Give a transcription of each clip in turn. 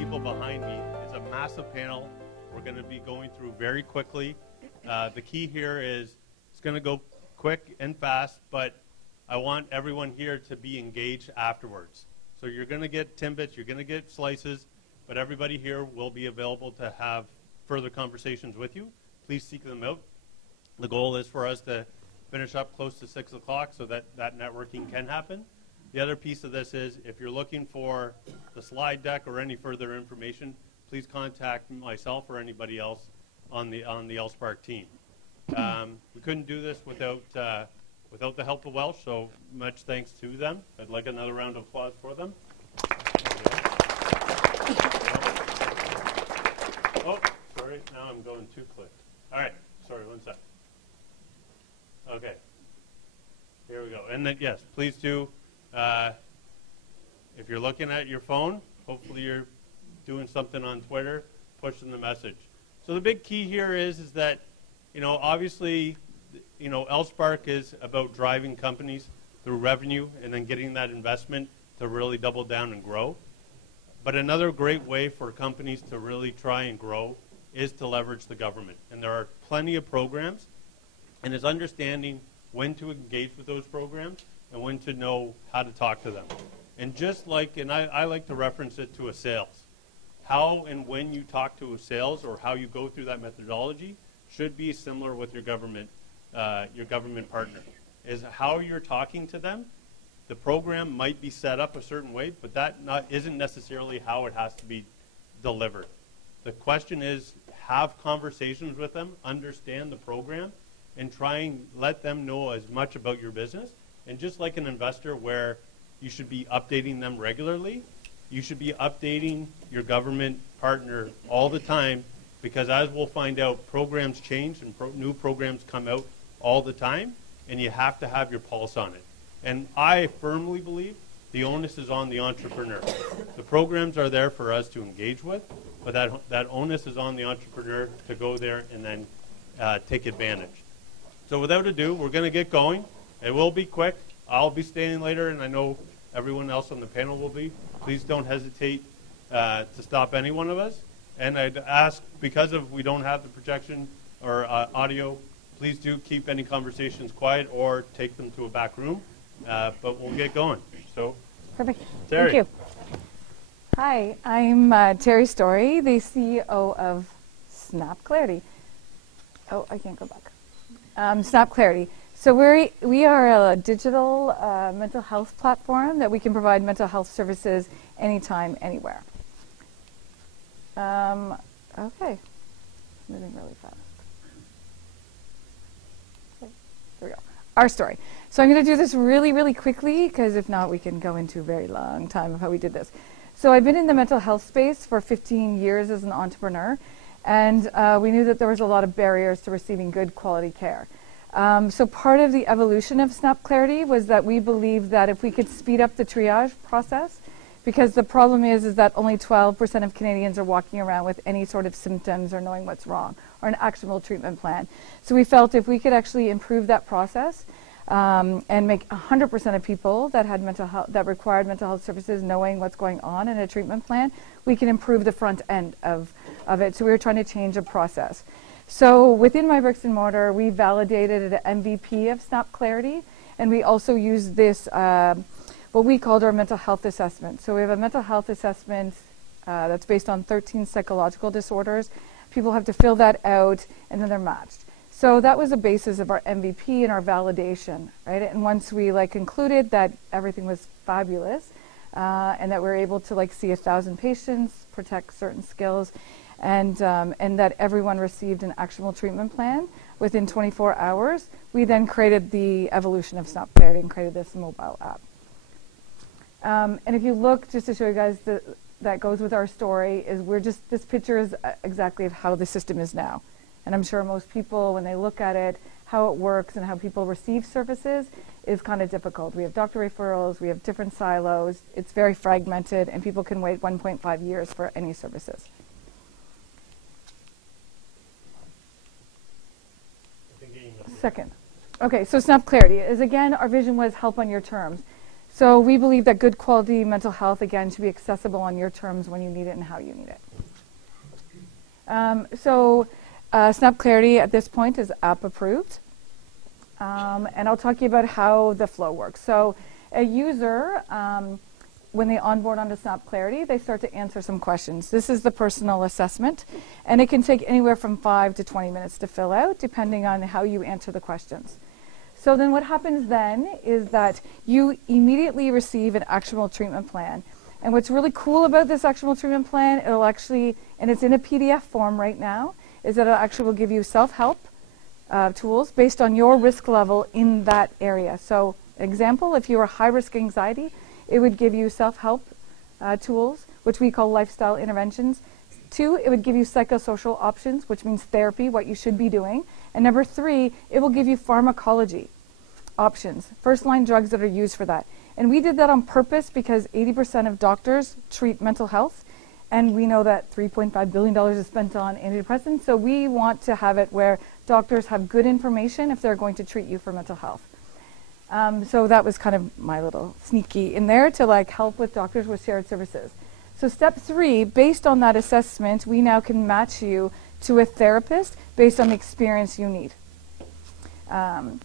people behind me is a massive panel we're going to be going through very quickly. The key here is it's going to go quick and fast, but I want everyone here to be engaged afterwards. So you're going to get tidbits, you're going to get slices, but everybody here will be available to have further conversations with you. Please seek them out. The goal is for us to finish up close to 6 o'clock so that that networking can happen. The other piece of this is if you're looking for the slide deck or any further information, please contact myself or anybody else on the LSpark team. We couldn't do this without the help of Welsh, so much thanks to them. I'd like another round of applause for them. Oh, sorry, now I'm going too quick. All right, sorry, one sec. Okay, here we go. And then, yes, please do, if you're looking at your phone, hopefully you're doing something on Twitter, pushing the message. So the big key here is that, obviously, LSpark is about driving companies through revenue and then getting that investment to really double down and grow. But another great way for companies to really try and grow is to leverage the government. And there are plenty of programs, and it's understanding when to engage with those programs and when to know how to talk to them. And just like, and I like to reference it to a sales. How and when you talk to a sales or how you go through that methodology should be similar with your government partner. Is how you're talking to them. The program might be set up a certain way, but that isn't necessarily how it has to be delivered. The question is, have conversations with them, understand the program, and try and let them know as much about your business. And just like an investor where you should be updating them regularly, you should be updating your government partner all the time, because as we'll find out, programs change and new programs come out all the time, and you have to have your pulse on it. And I firmly believe the onus is on the entrepreneur. The programs are there for us to engage with, but that onus is on the entrepreneur to go there and then take advantage. So without ado, we're going to get going. It will be quick. I'll be staying later, and I know everyone else on the panel will be. Please don't hesitate to stop any one of us. And I'd ask, because we don't have the projection or audio, please do keep any conversations quiet or take them to a back room. But we'll get going. So, perfect. Terry. Thank you. Hi, I'm Terry Story, the CEO of Snap Clarity. Oh, I can't go back. Snap Clarity. So we are a digital mental health platform that we can provide mental health services anytime, anywhere. Okay, moving really fast. Okay, there we go. Our story. So I'm going to do this really, really quickly, because if not, we can go into a very long time of how we did this. So I've been in the mental health space for 15 years as an entrepreneur, and we knew that there was a lot of barriers to receiving good quality care. So part of the evolution of Snap Clarity was that we believed that if we could speed up the triage process, because the problem is that only 12% of Canadians are walking around with any sort of symptoms or knowing what's wrong or an actionable treatment plan. So we felt if we could actually improve that process and make 100% of people that had mental health, that required mental health services knowing what's going on in a treatment plan, we can improve the front end of it. So we were trying to change a process. So within my bricks and mortar, we validated an MVP of Snap Clarity, and we also used this, what we called our mental health assessment. So we have a mental health assessment that's based on 13 psychological disorders. People have to fill that out, and then they're matched. So that was the basis of our MVP and our validation, right? And once we concluded that everything was fabulous, and that we're able to see 1,000 patients, protect certain skills, and that everyone received an actionable treatment plan within 24 hours, we then created the evolution of Snap Clarity and created this mobile app. And if you look, just to show you guys that goes with our story, is this picture is exactly of how the system is now. And I'm sure most people, when they look at it, how it works and how people receive services is kind of difficult. We have doctor referrals, we have different silos, it's very fragmented, and people can wait 1.5 years for any services. Second. Okay, so Snap Clarity is, again, our vision was help on your terms. So we believe that good quality mental health, again, should be accessible on your terms when you need it and how you need it. Snap Clarity at this point is app approved. And I'll talk to you about how the flow works. So a user, when they onboard onto Snap Clarity, they start to answer some questions. This is the personal assessment, and it can take anywhere from 5 to 20 minutes to fill out, depending on how you answer the questions. So then what happens then is that you immediately receive an actionable treatment plan. And what's really cool about this actionable treatment plan, it'll actually, and it's in a PDF form right now, is that it actually will give you self-help tools based on your risk level in that area. So example, if you are high-risk anxiety, it would give you self-help tools, which we call lifestyle interventions. 2, it would give you psychosocial options, which means therapy, what you should be doing. And number 3, it will give you pharmacology options, first-line drugs that are used for that. And we did that on purpose because 80% of doctors treat mental health, and we know that $3.5 billion is spent on antidepressants. So we want to have it where doctors have good information if they're going to treat you for mental health. So that was kind of my little sneaky in there to like help with doctors with shared services. So step 3, based on that assessment, we now can match you to a therapist based on the experience you need. And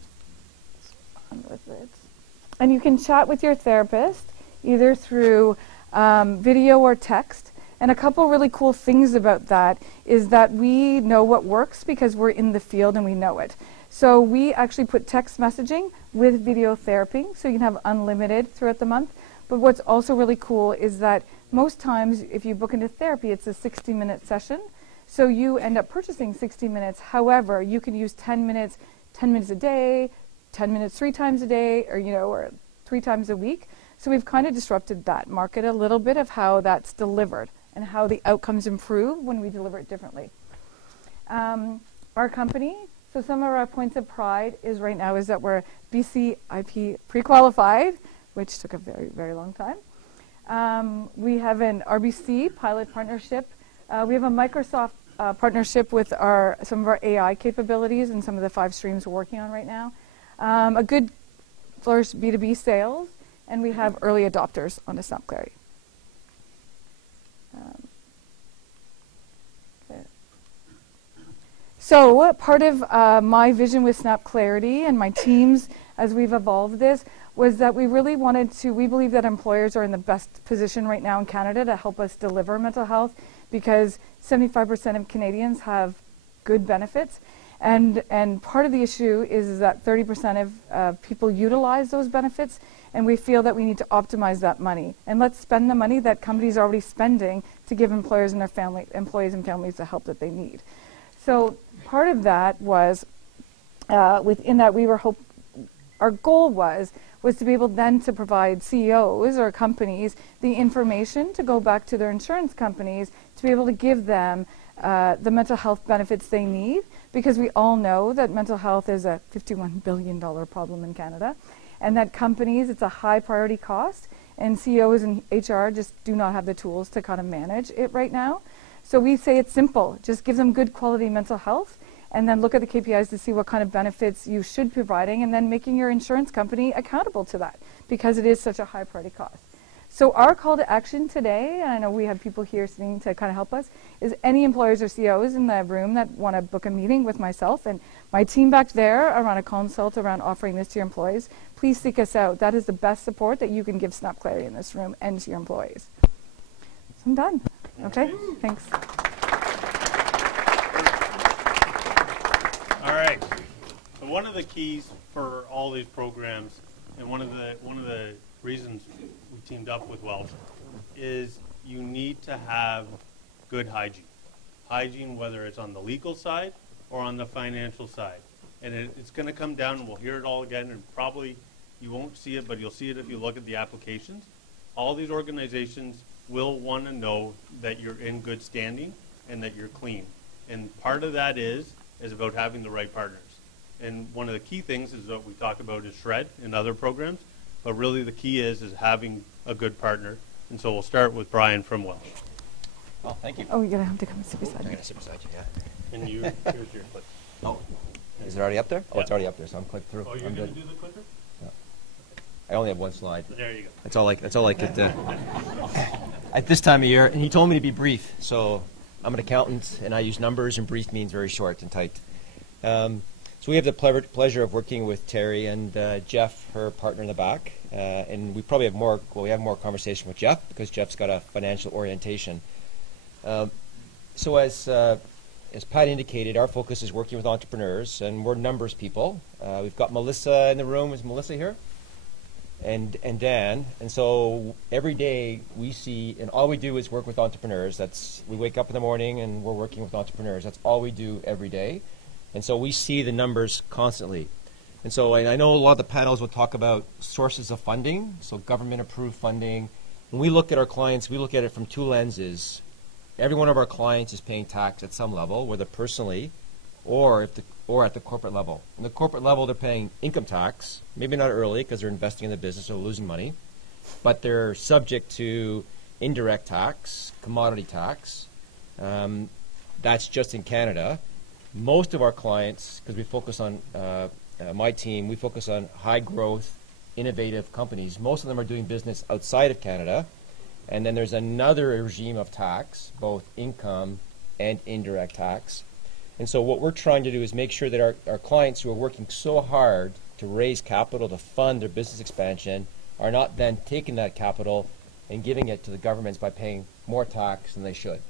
you can chat with your therapist either through video or text. And a couple really cool things about that is that we know what works because we're in the field and we know it. So we actually put text messaging with video therapy, so you can have unlimited throughout the month. But what's also really cool is that most times if you book into therapy, it's a 60-minute session. So you end up purchasing 60 minutes. However, you can use 10 minutes a day, 10 minutes 3 times a day, or 3 times a week. So we've kind of disrupted that market a little bit of how that's delivered and how the outcomes improve when we deliver it differently. Our company, so some of our points of pride is right now is that we're BC IP pre-qualified, which took a very, very long time. We have an RBC pilot partnership. We have a Microsoft partnership with some of our AI capabilities and some of the 5 streams we're working on right now. A good flourish B2B sales, and we have early adopters on the Snap Clarity. So part of my vision with Snap Clarity and my teams as we've evolved this was that we really wanted to, we believe that employers are in the best position right now in Canada to help us deliver mental health because 75% of Canadians have good benefits. And part of the issue is that 30% of people utilize those benefits, and we feel that we need to optimize that money. And let's spend the money that companies are already spending to give employers and their employees and families the help that they need. So part of that was, within that our goal was to be able then to provide CEOs or companies the information to go back to their insurance companies to be able to give them the mental health benefits they need, because we all know that mental health is a $51 billion problem in Canada, and that companies, it's a high priority cost, and CEOs and HR just do not have the tools to kind of manage it right now. So we say it's simple, just give them good quality mental health, and then look at the KPIs to see what kind of benefits you should be providing, and then making your insurance company accountable to that, because it is such a high priority cost. So our call to action today, and I know we have people here sitting to kind of help us, is any employers or CEOs in the room that want to book a meeting with myself and my team back there around a consult around offering this to your employees, please seek us out. That is the best support that you can give Snap Clarity in this room and to your employees. So I'm done. Okay, thanks. All right. So one of the keys for all these programs, and one of the reasons we teamed up with Welsh, is you need to have good hygiene. Hygiene, whether it's on the legal side or on the financial side. And it's going to come down, and we'll hear it all again, and probably you won't see it, but you'll see it if you look at the applications. All these organizations will want to know that you're in good standing and that you're clean. And part of that is about having the right partners. And one of the key things is what we talk about is SHRED in other programs, but really the key is having a good partner. And so we'll start with Brian from Welsh. Well, thank you. Oh, you're going to have to come and sit beside me. I'm going to sit beside you, yeah. And here's your clip. Oh, is it already up there? Oh, it's already up there, so I'm clicked through. Oh, you're I'm going good. to do the clicker? Yeah. I only have one slide. There you go. That's all I could at this time of year. And he told me to be brief. So I'm an accountant, and I use numbers, and brief means very short and tight. So we have the pleasure of working with Terry and Jeff, her partner in the back. And we probably have more, we have more conversation with Jeff because Jeff's got a financial orientation. So as Pat indicated, our focus is working with entrepreneurs, and we're numbers people. We've got Melissa in the room. Is Melissa here? And Dan. And so every day we see, and all we do is work with entrepreneurs. We wake up in the morning and we're working with entrepreneurs. That's all we do every day. And so we see the numbers constantly. And so I know a lot of the panels will talk about sources of funding, so government-approved funding. When we look at our clients, we look at it from two lenses. Every one of our clients is paying tax at some level, whether personally or at the corporate level. In the corporate level, they're paying income tax, maybe not early because they're investing in the business or losing money, but they're subject to indirect tax, commodity tax. That's just in Canada. Most of our clients, because we focus on, my team, we focus on high growth, innovative companies. Most of them are doing business outside of Canada. And then there's another regime of tax, both income and indirect tax. And so what we're trying to do is make sure that our clients who are working so hard to raise capital to fund their business expansion are not then taking that capital and giving it to the governments by paying more tax than they should.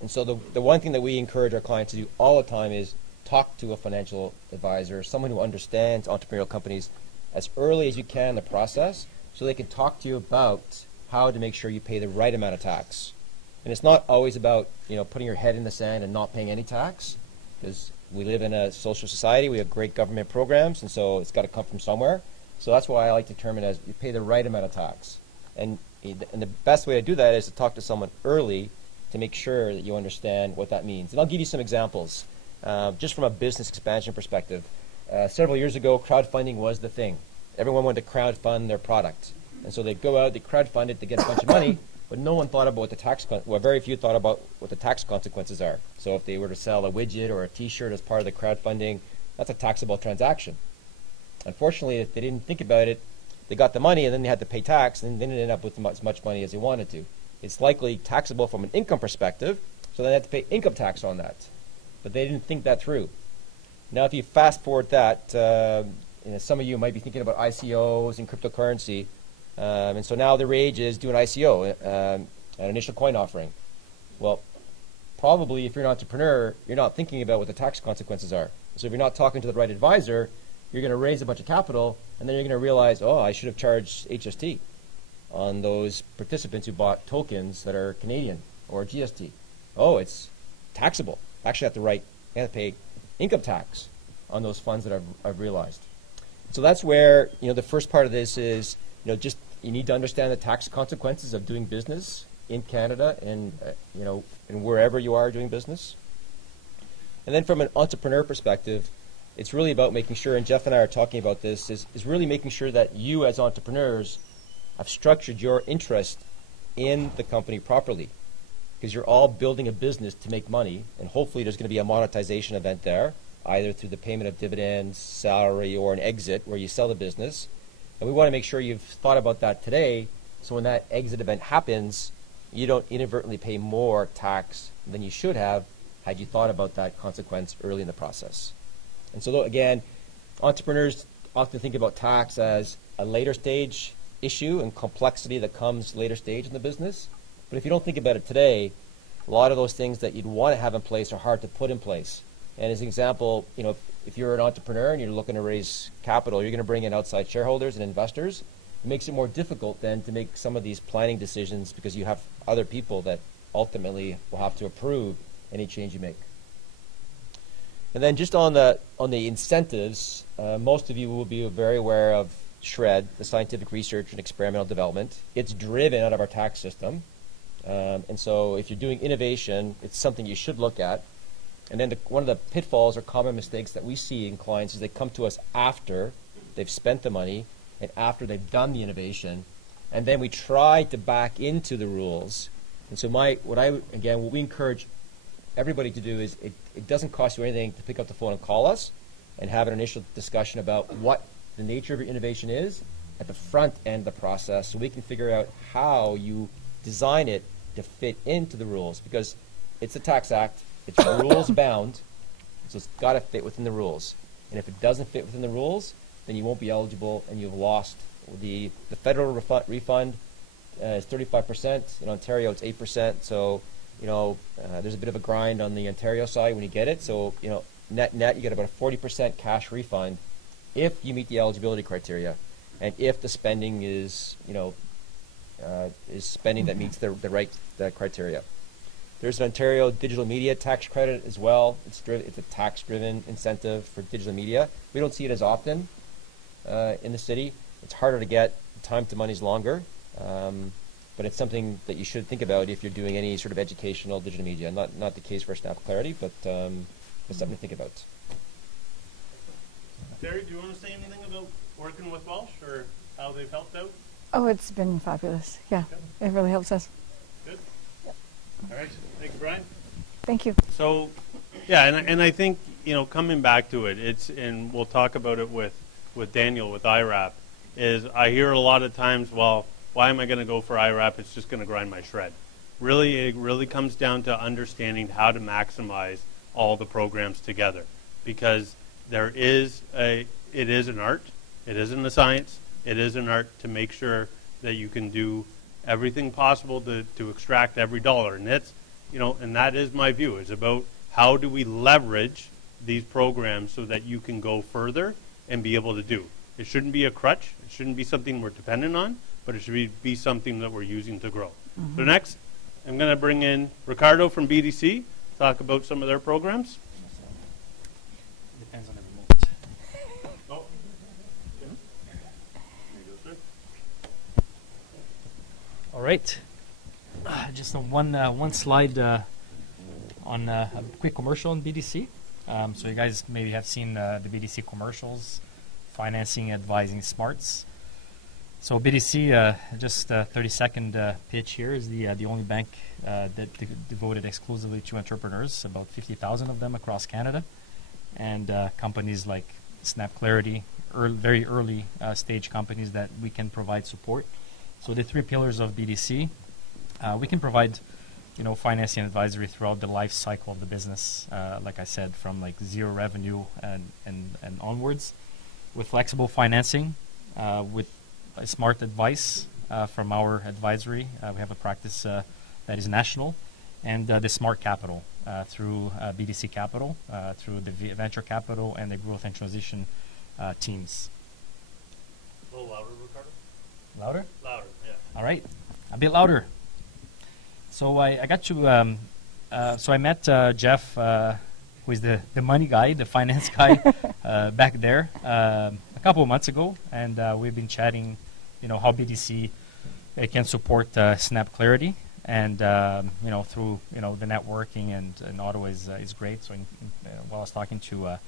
And so the one thing that we encourage our clients to do all the time is talk to a financial advisor, someone who understands entrepreneurial companies as early as you can in the process so they can talk to you about how to make sure you pay the right amount of tax. And it's not always about, putting your head in the sand and not paying any tax, because we live in a social society, we have great government programs, and so it's got to come from somewhere. So that's why I like to term it as you pay the right amount of tax. And the best way to do that is to talk to someone early to make sure that you understand what that means. And I'll give you some examples, just from a business expansion perspective. Several years ago, crowdfunding was the thing. Everyone wanted to crowdfund their product. And so they'd go out, they crowdfund it to get a bunch of money, but no one thought about very few thought about what the tax consequences are. So if they were to sell a widget or a t-shirt as part of the crowdfunding, that's a taxable transaction. Unfortunately, if they didn't think about it, they got the money and then they had to pay tax and they didn't end up with as much money as they wanted to. It's likely taxable from an income perspective, so they had to pay income tax on that. But they didn't think that through. Now, if you fast forward that, some of you might be thinking about ICOs and cryptocurrency, and so now the rage is do an ICO, an initial coin offering. Well, probably if you're an entrepreneur, you're not thinking about what the tax consequences are. So if you're not talking to the right advisor, you're going to raise a bunch of capital, and then you're going to realize, I should have charged HST on those participants who bought tokens that are Canadian, or GST. It's taxable. Actually, I have to pay income tax on those funds that I've realized. So that's where the first part of this is just you need to understand the tax consequences of doing business in Canada and and wherever you are doing business. And then from an entrepreneur perspective, it's really about making sure, and Jeff and I are talking about this, is really making sure that you as entrepreneurs have structured your interest in the company properly, because you're all building a business to make money, and hopefully there's going to be a monetization event there, either through the payment of dividends, salary, or an exit where you sell the business. And we want to make sure you've thought about that today, so when that exit event happens, you don't inadvertently pay more tax than you should have had you thought about that consequence early in the process. And so again, entrepreneurs often think about tax as a later stage issue and complexity that comes later stage in the business. But if you don't think about it today, a lot of those things that you'd want to have in place are hard to put in place. And as an example, if you're an entrepreneur and you're looking to raise capital, you're going to bring in outside shareholders and investors. It makes it more difficult then to make some of these planning decisions because you have other people that ultimately will have to approve any change you make. And then just on the incentives, most of you will be very aware of SHRED, the Scientific Research and Experimental Development. It's driven out of our tax system. And so if you're doing innovation, it's something you should look at. And then one of the pitfalls or common mistakes that we see in clients is they come to us after they've spent the money and after they've done the innovation, and then we try to back into the rules. And so what we encourage everybody to do is it doesn't cost you anything to pick up the phone and call us and have an initial discussion about what the nature of your innovation is at the front end of the process, so we can figure out how you design it to fit into the rules, because it's a tax act, it's rules bound, so it's got to fit within the rules. And if it doesn't fit within the rules, then you won't be eligible, and you've lost. The federal refund is 35%. In Ontario, it's 8%. So, there's a bit of a grind on the Ontario side when you get it. So, net, you get about a 40% cash refund if you meet the eligibility criteria, and if the spending is, is spending that meets the criteria. There's an Ontario digital media tax credit as well. It's a tax-driven incentive for digital media. We don't see it as often in the city. It's harder to get. Time to money is longer. But it's something that you should think about if you're doing any sort of educational digital media. Not the case for Snap Clarity, but something to think about. Terry, do you want to say anything about working with Welsh or how they've helped out? Oh, it's been fabulous. Yeah, it really helps us. Good. Yep. All right. Thank you, Brian. Thank you. So, yeah, and I think, coming back to it, and we'll talk about it with Daniel, with IRAP, is I hear a lot of times, well, why am I going to go for IRAP? It's just going to grind my shred. Really, it really comes down to understanding how to maximize all the programs together, because it is an art. It isn't a science. It is an art to make sure that you can do everything possible to extract every dollar. And that's, and that is my view. It's about how do we leverage these programs so that you can go further and be able to do. It shouldn't be a crutch. It shouldn't be something we're dependent on, but it should be something that we're using to grow. Mm-hmm. So next, I'm going to bring in Ricardo from BDC, talk about some of their programs. Depends on the remote. Oh. Yeah. There you go, sir. All right. Just one slide on a quick commercial on BDC. So you guys maybe have seen the BDC commercials, financing, advising smarts. So BDC, just a 30-second pitch here, is the only bank that devoted exclusively to entrepreneurs, about 50,000 of them across Canada, and companies like Snap Clarity, very early stage companies that we can provide support. So the three pillars of BDC, we can provide financing and advisory throughout the life cycle of the business, like I said, from like zero revenue and onwards, with flexible financing, with smart advice from our advisory. We have a practice that is national, and the smart capital through BDC Capital, through the venture capital and the growth and transition teams. A little louder, Ricardo. Louder? Louder, yeah. All right, a bit louder. So I got to, so I met Jeff, who is the money guy, the finance guy, back there a couple of months ago, and we've been chatting, how BDC can support Snap Clarity, and through the networking and Ottawa is great. So while I was talking to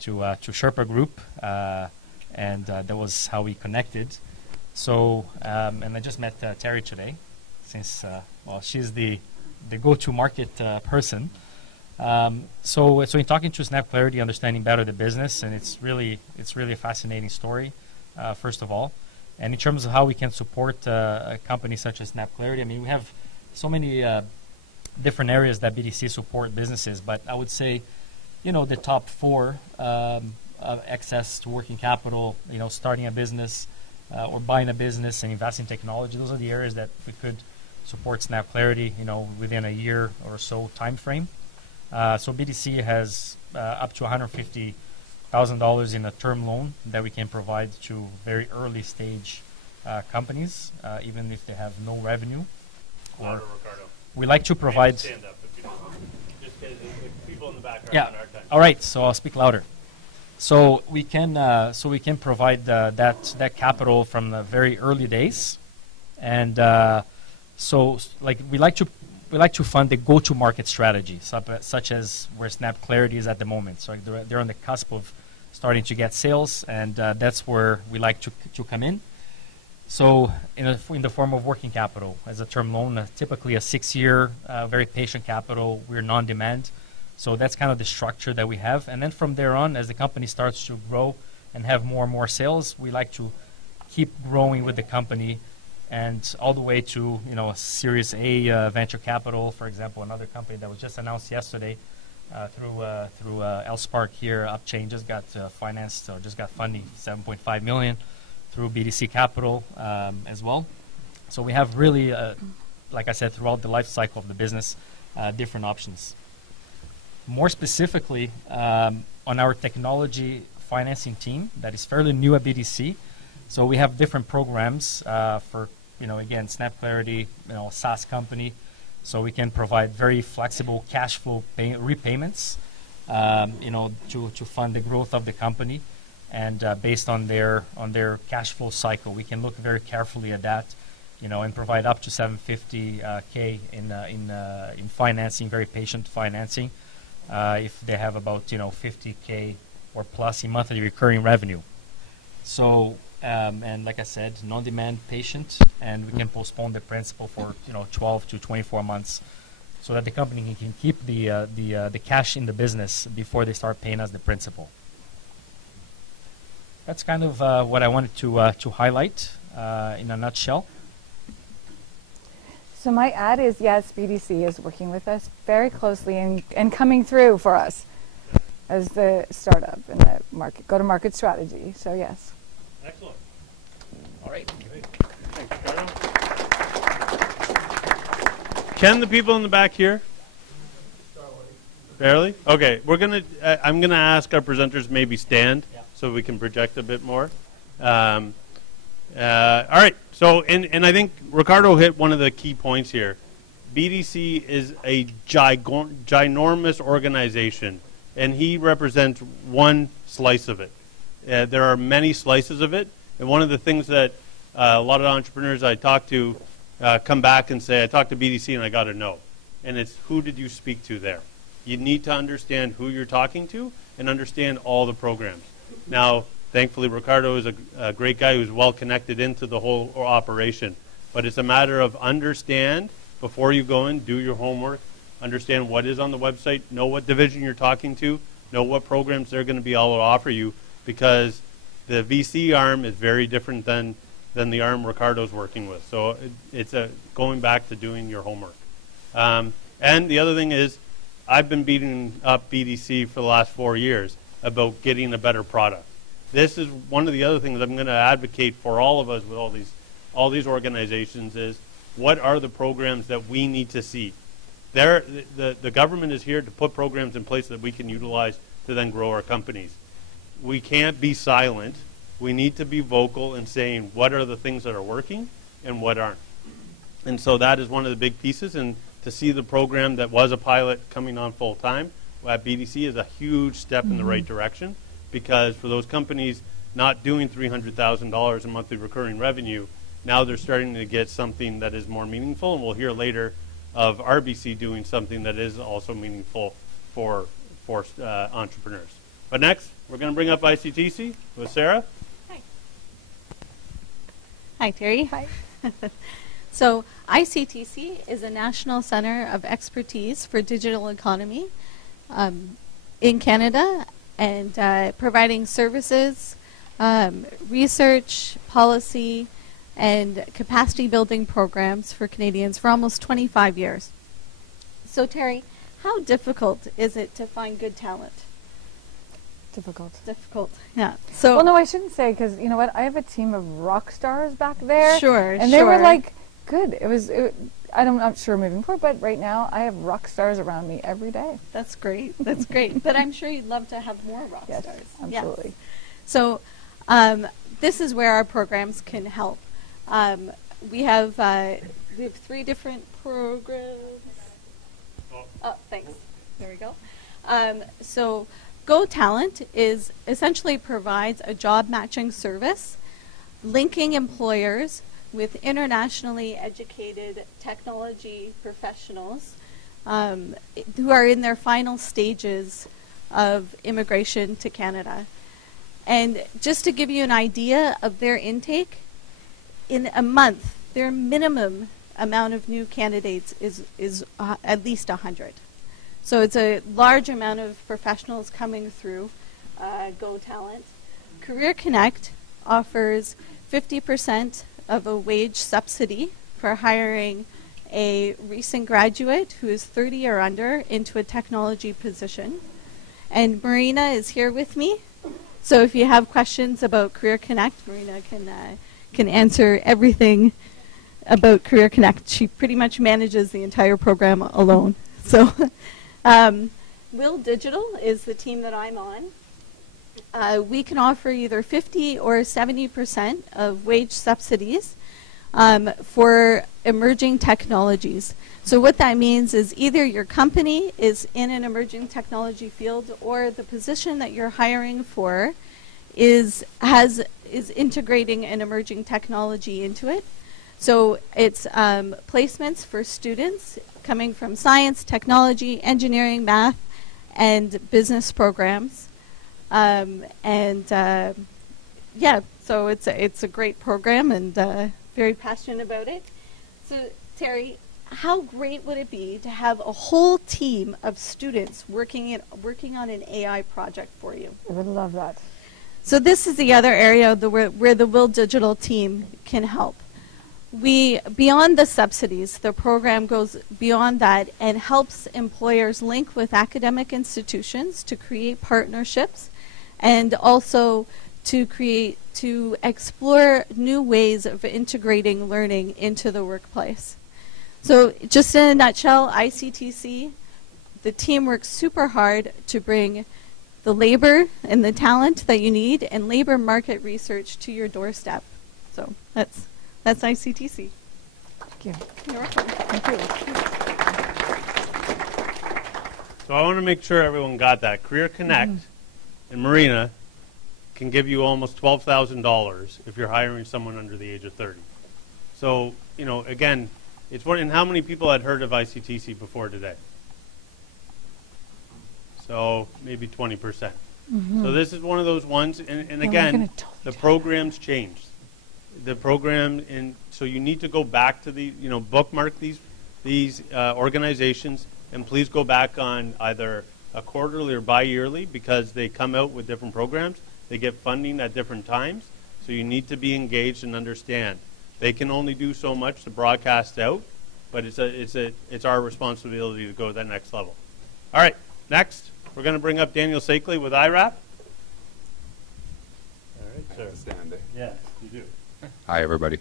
Sherpa Group, and that was how we connected. So and I just met Terry today, since she's the go-to market person. So in talking to Snap Clarity, understanding better the business, and it's really a fascinating story, first of all. And in terms of how we can support a company such as Snap Clarity, I mean, we have so many different areas that BDC support businesses, but I would say, the top four of access to working capital, starting a business or buying a business and investing in technology. Those are the areas that we could support Snap Clarity, within a year or so time frame. So BDC has up to $150,000 in a term loan that we can provide to very early stage companies, even if they have no revenue. Louder, Ricardo. We like to provide. Stand up if you don't. Just because people in the background Yeah. on our time. All right. So I'll speak louder. So we can provide that capital from the very early days, and so like we like to fund the go-to-market strategy, such as where Snap Clarity is at the moment. So they're on the cusp of starting to get sales, and that's where we like to come in. So in the form of working capital as a term loan, typically a 6-year, very patient capital. We're non-demand. So that's kind of the structure that we have. And then from there on, as the company starts to grow and have more and more sales, we like to keep growing with the company, and all the way to a Series A venture capital, for example, another company that was just announced yesterday through LSpark here. Upchain just got financed or just got funding $7.5 million through BDC Capital as well. So we have really, like I said, throughout the life cycle of the business, different options. More specifically, on our technology financing team that is fairly new at BDC, so we have different programs for, again, Snap Clarity, a SaaS company, so we can provide very flexible cash flow repayments, to fund the growth of the company, and based on their cash flow cycle, we can look very carefully at that, and provide up to $750K in financing, very patient financing, if they have about $50K or plus in monthly recurring revenue. So, and like I said, non-demand patient, and we can postpone the principal for 12 to 24 months, so that the company can keep the cash in the business before they start paying us the principal. That's kind of what I wanted to highlight in a nutshell. So my ad is, yes, BDC is working with us very closely and coming through for us as the startup and the go-to-market strategy. So yes. Excellent. All right. Thanks, Ricardo. Can the people in the back hear? Barely? Okay. I'm gonna ask our presenters maybe stand so we can project a bit more. All right. So, and I think Ricardo hit one of the key points here. BDC is a ginormous organization, and he represents one slice of it. There are many slices of it, and one of the things that a lot of entrepreneurs I talk to come back and say, I talked to BDC and I got to know. And it's, who did you speak to there? You need to understand who you're talking to and understand all the programs. Now, thankfully, Ricardo is a great guy who's well connected into the whole operation. But it's a matter of understand before you go in, do your homework, understand what is on the website, know what division you're talking to, know what programs they're going to be able to offer you, because the VC arm is very different than the arm Ricardo's working with. So it's going back to doing your homework. And the other thing is, I've been beating up BDC for the last 4 years about getting a better product. This is one of the other things I'm going to advocate for all of us with all these organizations is, what are the programs that we need to see? The government is here to put programs in place that we can utilize to then grow our companies. We can't be silent. We need to be vocal in saying what are the things that are working and what aren't. And so that is one of the big pieces. And to see the program that was a pilot coming on full time at BDC is a huge step in the right direction, because for those companies not doing $300,000 in monthly recurring revenue, now they're starting to get something that is more meaningful. And we'll hear later of RBC doing something that is also meaningful for entrepreneurs. But next, we're going to bring up ICTC with Sarah. Hi. Hi, Terry. Hi. So ICTC is a national center of expertise for digital economy in Canada, and providing services, research, policy, and capacity building programs for Canadians for almost 25 years. So Terry, how difficult is it to find good talent? Difficult. Difficult, yeah. So, Well, no, I shouldn't say, because you know what? I have a team of rock stars back there. Sure, and they were like, good. I'm not sure moving forward, but right now I have rock stars around me every day. That's great. That's great. But I'm sure you'd love to have more rock Yes, stars. absolutely. Yes. So this is where our programs can help. We have 3 different programs. Oh, thanks. There we go. So Go Talent is essentially provides a job matching service, linking employers with internationally educated technology professionals who are in their final stages of immigration to Canada. And just to give you an idea of their intake, in a month, their minimum amount of new candidates is at least 100. So it's a large amount of professionals coming through Go Talent. Career Connect offers 50% of a wage subsidy for hiring a recent graduate who is 30 or under into a technology position. And Marina is here with me. So if you have questions about Career Connect, Marina can answer everything about Career Connect. She pretty much manages the entire program alone. So Will Digital is the team that I'm on. We can offer either 50 or 70% of wage subsidies for emerging technologies. So what that means is either your company is in an emerging technology field, or the position that you're hiring for is integrating an emerging technology into it. So it's placements for students coming from science, technology, engineering, math, and business programs. Yeah, so it's a great program, and very passionate about it. So Terry, how great would it be to have a whole team of students working on an AI project for you? I would love that. So this is the other area where the Will Digital team can help. Beyond the subsidies, the program goes beyond that and helps employers link with academic institutions to create partnerships, and also to explore new ways of integrating learning into the workplace. So just in a nutshell, ICTC, the team works super hard to bring the labor and the talent that you need and labor market research to your doorstep. So that's ICTC. Thank you. You're welcome. Thank you. So I want to make sure everyone got that. Career Connect and Marina can give you almost $12,000 if you're hiring someone under the age of 30. So, you know, again, it's one. And how many people had heard of ICTC before today? So maybe 20%. So this is one of those ones. And again, the program's changed. The program, and so you need to go back to the, you know, bookmark these organizations, and please go back on either a quarterly or bi-yearly, because they come out with different programs. They get funding at different times, so you need to be engaged and understand. They can only do so much to broadcast out, but it's our responsibility to go to that next level. All right, next we're going to bring up Daniel Sakeley with IRAP. All right, sir. Stand, eh? Yes, you do. Hi, everybody.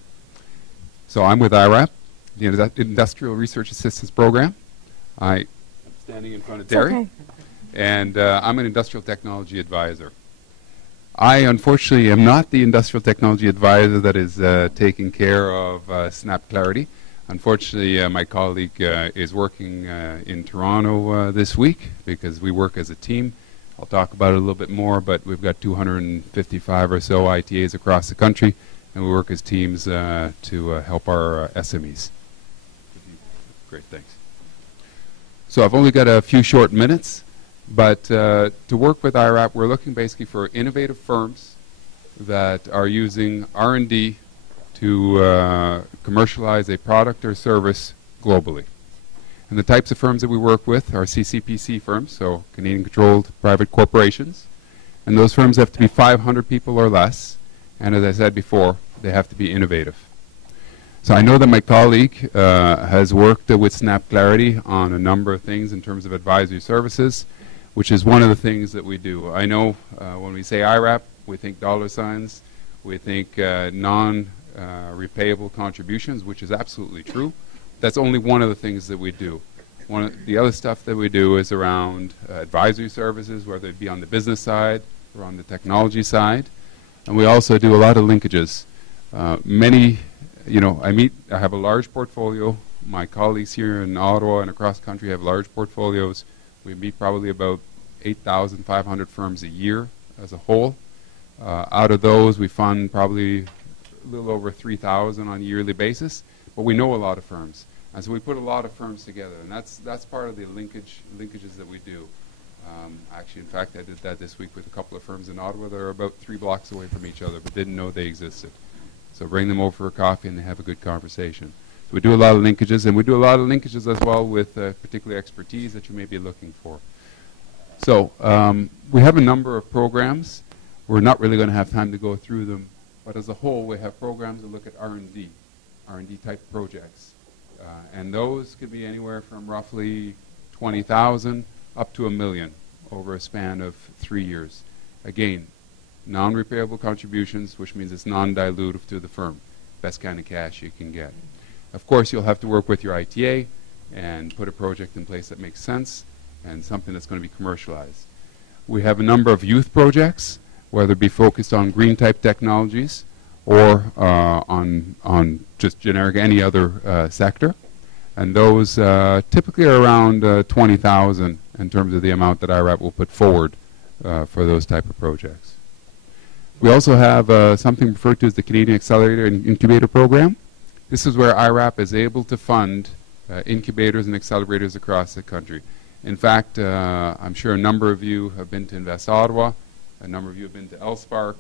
So I'm with IRAP, the Industrial Research Assistance Program. I'm standing in front of Terry, okay. And I'm an industrial technology advisor. I, unfortunately, am not the industrial technology advisor that is taking care of Snap Clarity. Unfortunately, my colleague is working in Toronto this week, because we work as a team. I'll talk about it a little bit more, but we've got 255 or so ITAs across the country, and we work as teams to help our SMEs. Great, thanks. So I've only got a few short minutes, but to work with IRAP, we're looking basically for innovative firms that are using R&D to commercialize a product or service globally. And the types of firms that we work with are CCPC firms, so Canadian-controlled private corporations. And those firms have to be 500 people or less. And as I said before, they have to be innovative. So I know that my colleague has worked with Snap Clarity on a number of things in terms of advisory services, which is one of the things that we do. I know when we say IRAP, we think dollar signs, we think non-repayable contributions, which is absolutely true. That's only one of the things that we do. One of the other stuff that we do is around advisory services, whether it be on the business side or on the technology side. And we also do a lot of linkages. I have a large portfolio. My colleagues here in Ottawa and across the country have large portfolios. We meet probably about 8,500 firms a year as a whole. Out of those, we fund probably a little over 3,000 on a yearly basis, but we know a lot of firms. And so we put a lot of firms together, and that's part of the linkages that we do. Actually, in fact, I did that this week with a couple of firms in Ottawa that are about 3 blocks away from each other, but didn't know they existed. So bring them over for a coffee and they have a good conversation. So we do a lot of linkages, and we do a lot of linkages as well with particular expertise that you may be looking for. So we have a number of programs. We're not really going to have time to go through them, but as a whole, we have programs that look at R&D type projects. And those could be anywhere from roughly 20,000 up to $1 million over a span of 3 years. Again, non-repayable contributions, which means it's non-dilutive to the firm. Best kind of cash you can get. Of course, you'll have to work with your ITA and put a project in place that makes sense and something that's going to be commercialized. We have a number of youth projects, whether it be focused on green type technologies or on just generic any other sector. And those typically are around 20,000 in terms of the amount that IRAP will put forward for those type of projects. We also have something referred to as the Canadian Accelerator and Incubator Program. This is where IRAP is able to fund incubators and accelerators across the country. In fact, I'm sure a number of you have been to Invest Ottawa, a number of you have been to ELSPARC,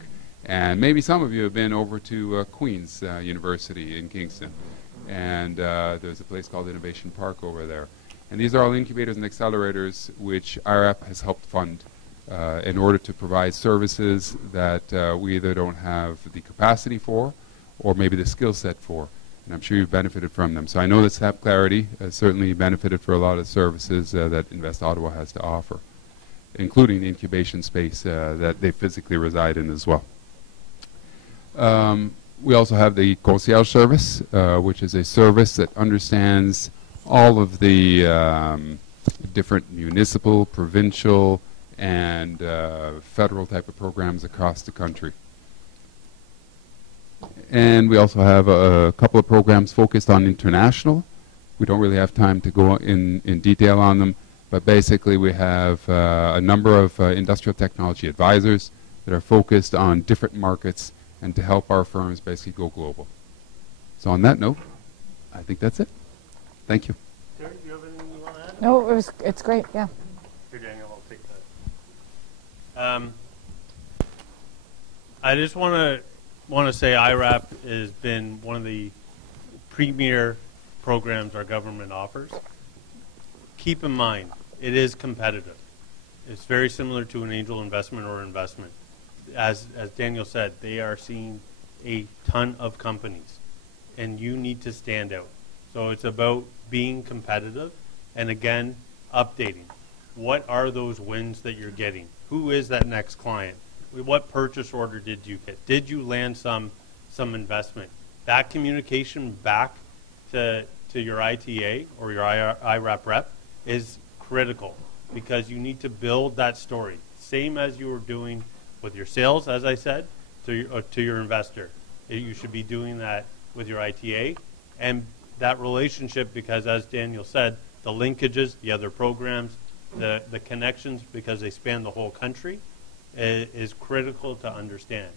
and maybe some of you have been over to Queen's University in Kingston. And there's a place called Innovation Park over there. And these are all incubators and accelerators which IRAP has helped fund in order to provide services that we either don't have the capacity for or maybe the skill set for. And I'm sure you've benefited from them. So I know that SNAP Clarity has certainly benefited for a lot of services that Invest Ottawa has to offer, including the incubation space that they physically reside in as well. We also have the concierge service, which is a service that understands all of the different municipal, provincial, and federal type of programs across the country. And we also have a couple of programs focused on international. We don't really have time to go in detail on them, but basically we have a number of industrial technology advisors that are focused on different markets and to help our firms basically go global. So on that note, I think that's it. Thank you. Terry, do you have anything you want to add? No, it's great, yeah. Here, Daniel, I'll take that. I just want to say IRAP has been one of the premier programs our government offers. Keep in mind, it is competitive. It's very similar to an angel investment or investment. As Daniel said, they are seeing a ton of companies, and you need to stand out. So it's about being competitive, and again, updating. What are those wins that you're getting? Who is that next client? What purchase order did you get? Did you land some investment? That communication back to your ITA or your IRAP rep is critical, because you need to build that story. Same as you were doing with your sales, as I said, to your investor. You should be doing that with your ITA. And that relationship, because as Daniel said, the linkages, the other programs, the connections, because they span the whole country, is critical to understand.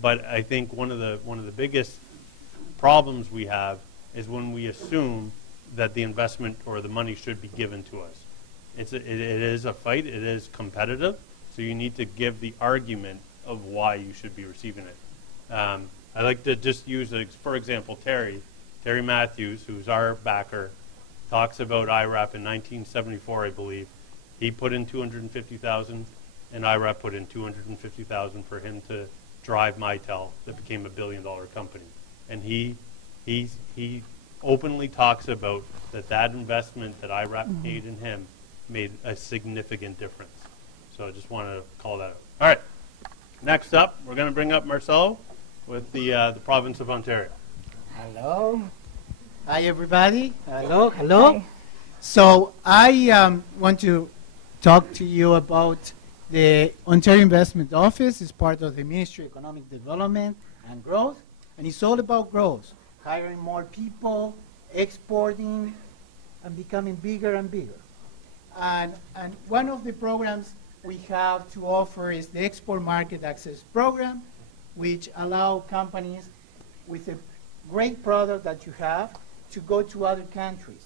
But I think one of the biggest problems we have is when we assume that the investment or the money should be given to us. It is a fight. It is competitive. So you need to give the argument of why you should be receiving it. I like to just use, for example, Terry Matthews, who's our backer, talks about IRAP in 1974, I believe. He put in $250,000, and IRAP put in $250,000 for him to drive Mitel, that became a $1 billion company. And he openly talks about that investment that IRAP paid in him made a significant difference. So I just want to call that out. All right. Next up, we're going to bring up Marcelo with the province of Ontario. Hello. Hi, everybody. Hello. Hello. Hi. So I want to talk to you about the Ontario Investment Office. It's part of the Ministry of Economic Development and Growth, and it's all about growth, hiring more people, exporting, and becoming bigger and bigger. And one of the programs we have to offer is the Export Market Access Program, which allow companies with a great product that you have to go to other countries.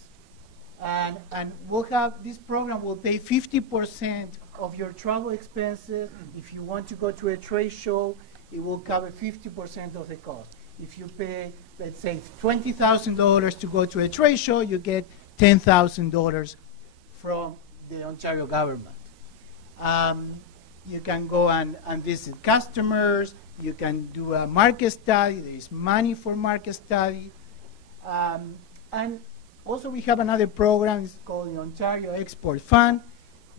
And we'll have, this program will pay 50% of your travel expenses. If you want to go to a trade show, it will cover 50% of the cost. If you pay, let's say, $20,000 to go to a trade show, you get $10,000 from the Ontario government. You can go and visit customers. You can do a market study. There is money for market study. And also we have another program. It's called the Ontario Export Fund,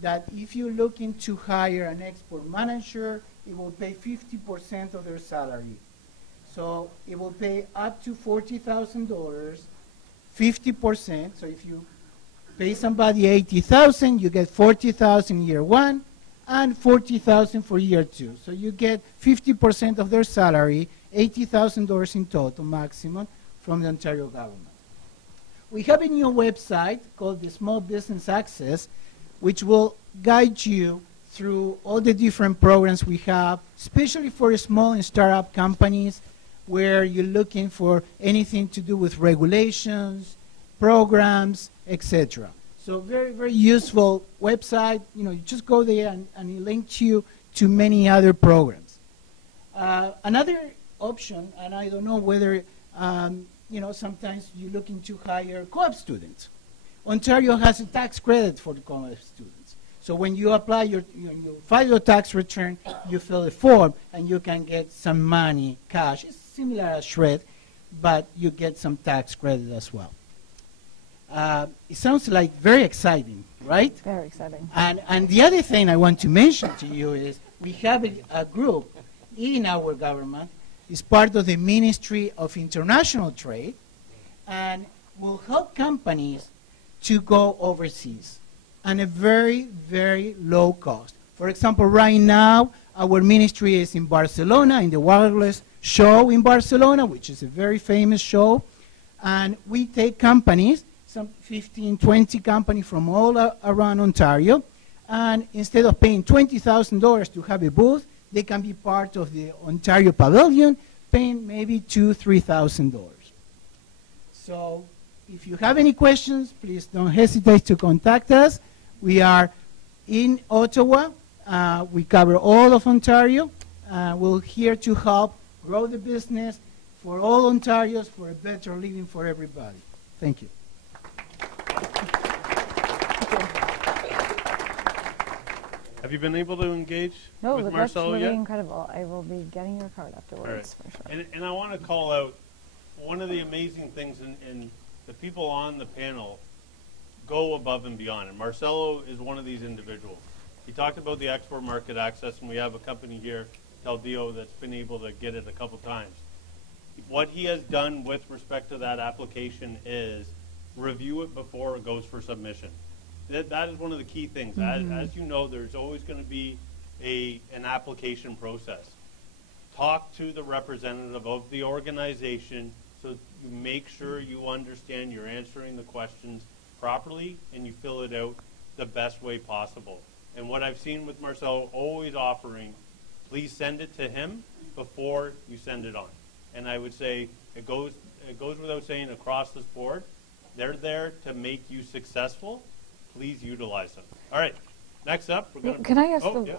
that if you're looking to hire an export manager, it will pay 50% of their salary. So it will pay up to $40,000, 50%. So if you pay somebody $80,000, you get $40,000 year one and $40,000 for year two. So you get 50% of their salary, $80,000 in total maximum from the Ontario government. We have a new website called the Small Business Access, which will guide you through all the different programs we have, especially for small and startup companies where you're looking for anything to do with regulations, programs, etc. So very, very useful website. You know, you just go there and it links you to many other programs. Another option, and I don't know whether, you know, sometimes you're looking to hire co-op students. Ontario has a tax credit for the co-op students. So when you apply, you file your tax return, you fill a form, and you can get some money, cash. It's similar as SHRED, but you get some tax credit as well. It sounds like very exciting, right? Very exciting. And the other thing I want to mention to you is we have a group in our government. It's part of the Ministry of International Trade, and will help companies to go overseas at a very, very low cost. For example, right now, our ministry is in Barcelona, in the wireless show in Barcelona, which is a very famous show. And we take companies, some 15, 20 companies from all around Ontario, and instead of paying $20,000 to have a booth, they can be part of the Ontario Pavilion, paying maybe $2,000, $3,000. So if you have any questions, please don't hesitate to contact us. We are in Ottawa. We cover all of Ontario. We're here to help grow the business for all Ontarians, for a better living for everybody. Thank you. Have you been able to engage with No, that's Marcelo really yet? incredible. I will be getting your card afterwards, All right. for sure. And I want to call out one of the amazing things, and the people on the panel go above and beyond. And Marcelo is one of these individuals. He talked about the export market access, and we have a company here, Taldeo, that's been able to get it a couple times. What he has done with respect to that application is review it before it goes for submission. That is one of the key things. Mm-hmm. As you know, there's always going to be an application process. Talk to the representative of the organization so you make sure you understand you're answering the questions properly and you fill it out the best way possible. And what I've seen with Marcelo always offering, please send it to him before you send it on. And I would say it goes without saying across this board, they're there to make you successful. Please utilize them. All right, next up, we're going to... Can I ask yeah.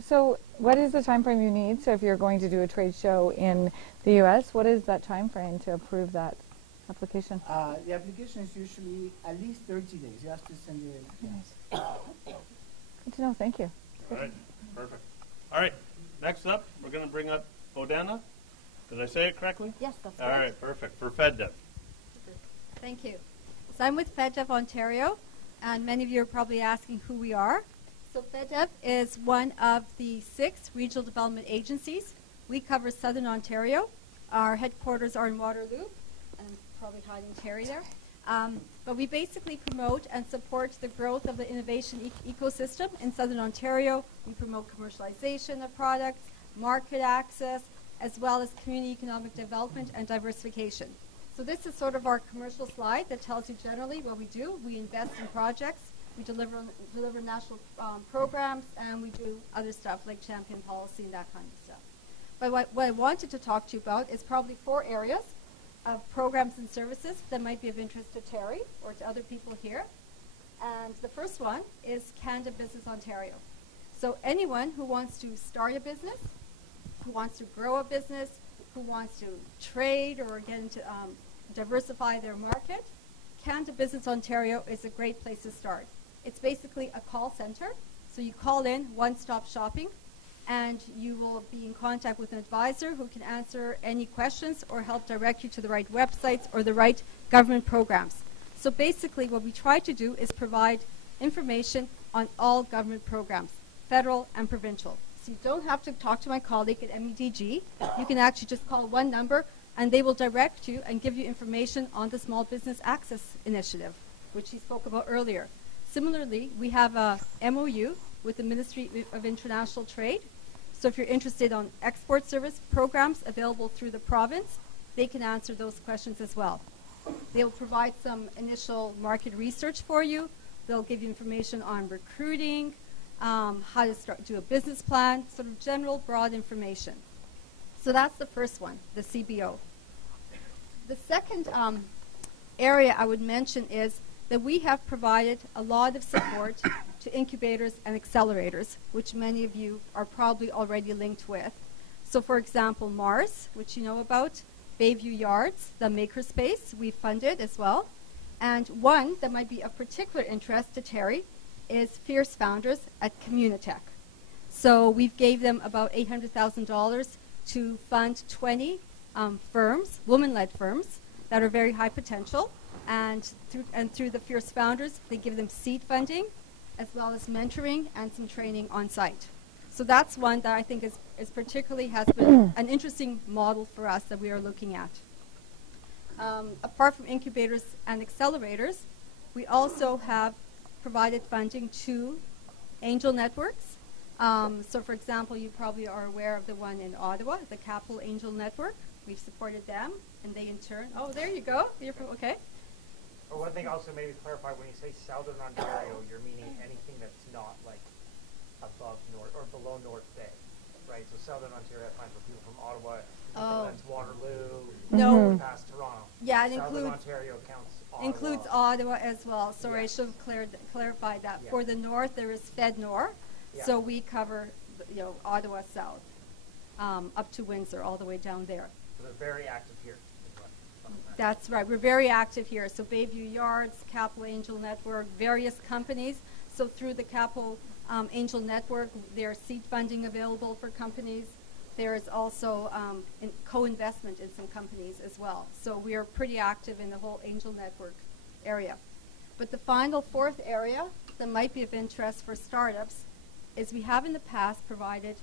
So what is the time frame you need? So if you're going to do a trade show in the U.S., what is that time frame to approve that application? The application is usually at least 30 days. You have to send it. Nice. Good to know. Thank you. All right, perfect. All right, next up, we're going to bring up Odana. Did I say it correctly? Yes, that's All correct. right, perfect. For FedDev. Thank you. So I'm with FedDev Ontario, and many of you are probably asking who we are. So FedDev is one of the 6 regional development agencies. We cover Southern Ontario. Our headquarters are in Waterloo, and I'm probably hiding Terry there. But we basically promote and support the growth of the innovation ecosystem in Southern Ontario. We promote commercialization of products, market access, as well as community economic development and diversification. So this is sort of our commercial slide that tells you generally what we do. We invest in projects, we deliver national programs, and we do other stuff like champion policy and that kind of stuff. But what I wanted to talk to you about is probably 4 areas of programs and services that might be of interest to Terry or to other people here. And the first one is Canada Business Ontario. So anyone who wants to start a business, who wants to grow a business, who wants to trade or get into diversify their market, Canada Business Ontario is a great place to start. It's basically a call center. So you call in, one-stop shopping. and you will be in contact with an advisor who can answer any questions or help direct you to the right websites or the right government programs. So basically what we try to do is provide information on all government programs, federal and provincial. So you don't have to talk to my colleague at MEDG. You can actually just call one number and they will direct you and give you information on the Small Business Access Initiative, which he spoke about earlier. Similarly, we have a MOU with the Ministry of International Trade. So if you're interested on export service programs available through the province, they can answer those questions as well. They'll provide some initial market research for you. They'll give you information on recruiting, how to do a business plan, sort of general, broad information. So that's the first one, the CBO. The second area I would mention is that we have provided a lot of support to incubators and accelerators, which many of you are probably already linked with. So for example, Mars, which you know about, Bayview Yards, the makerspace, we funded as well. And one that might be of particular interest to Terry is Fierce Founders at Communitech. So we've gave them about $800,000 to fund 20 firms, woman-led firms, that are very high potential. And through the Fierce Founders, they give them seed funding, as well as mentoring and some training on site. So that's one that I think is particularly has been an interesting model for us that we are looking at. Apart from incubators and accelerators, we also have provided funding to angel networks. So for example, you probably are aware of the one in Ottawa, the Capital Angel Network. We've supported them, and they in turn, oh, there you go. You're from, okay. Or one thing also maybe to clarify, when you say Southern Ontario, you're meaning anything that's not like above North or below North Bay, right? So Southern Ontario, I find for people from Ottawa, that's Waterloo, No. past Toronto. Yeah, it Southern includes Ontario counts Ottawa. includes Ottawa as well. Sorry, Yes. I should have clarified that. Yeah. For the north, there is FedNor, Yeah. so we cover Ottawa South, up to Windsor, all the way down there. So they're very active here. That's right. We're very active here. So Bayview Yards, Capital Angel Network, various companies. So through the Capital Angel Network, there's seed funding available for companies. There is also co-investment in some companies as well. So we are pretty active in the whole Angel Network area. But the final fourth area that might be of interest for startups is we have in the past provided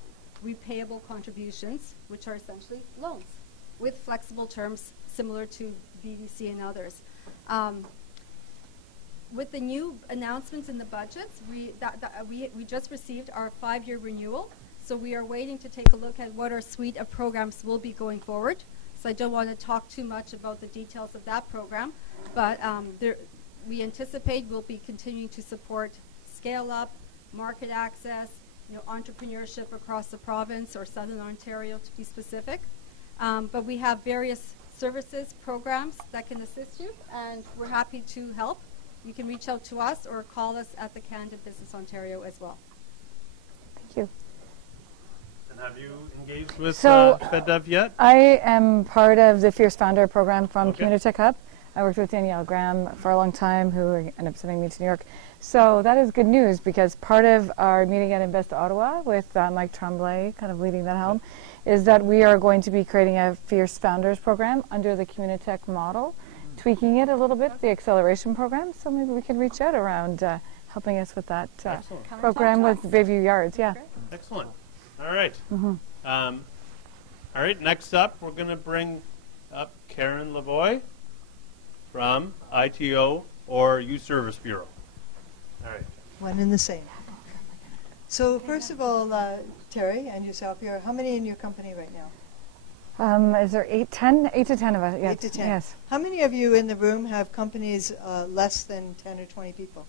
repayable contributions, which are essentially loans with flexible terms similar to BDC and others. With the new announcements in the budgets, we just received our 5-year renewal, so we are waiting to take a look at what our suite of programs will be going forward. So I don't want to talk too much about the details of that program, but we anticipate we'll be continuing to support scale-up, market access, entrepreneurship across the province or Southern Ontario to be specific. But we have various services, programs that can assist you, and we're happy to help. You can reach out to us or call us at the Canada Business Ontario as well. Thank you. And have you engaged with So, FedDev yet? I am part of the Fierce Founder program from Okay. Communitech Hub. I worked with Danielle Graham for a long time, who ended up sending me to New York. So that is good news, because part of our meeting at Invest Ottawa with Mike Tremblay kind of leading that home is that we are going to be creating a Fierce Founders program under the Communitech model, tweaking it a little bit, the acceleration program. So maybe we can reach out around helping us with that program with Bayview Yards. Yeah. Excellent. All right. All right, next up, we're going to bring up Karen Lavoie from ITO or Youth Service Bureau. All right. One and the same. So first of all, Terry and yourself here, how many in your company right now? Is there 8 to 10 of us? Yeah. 8 to 10. Yes. How many of you in the room have companies less than 10 or 20 people?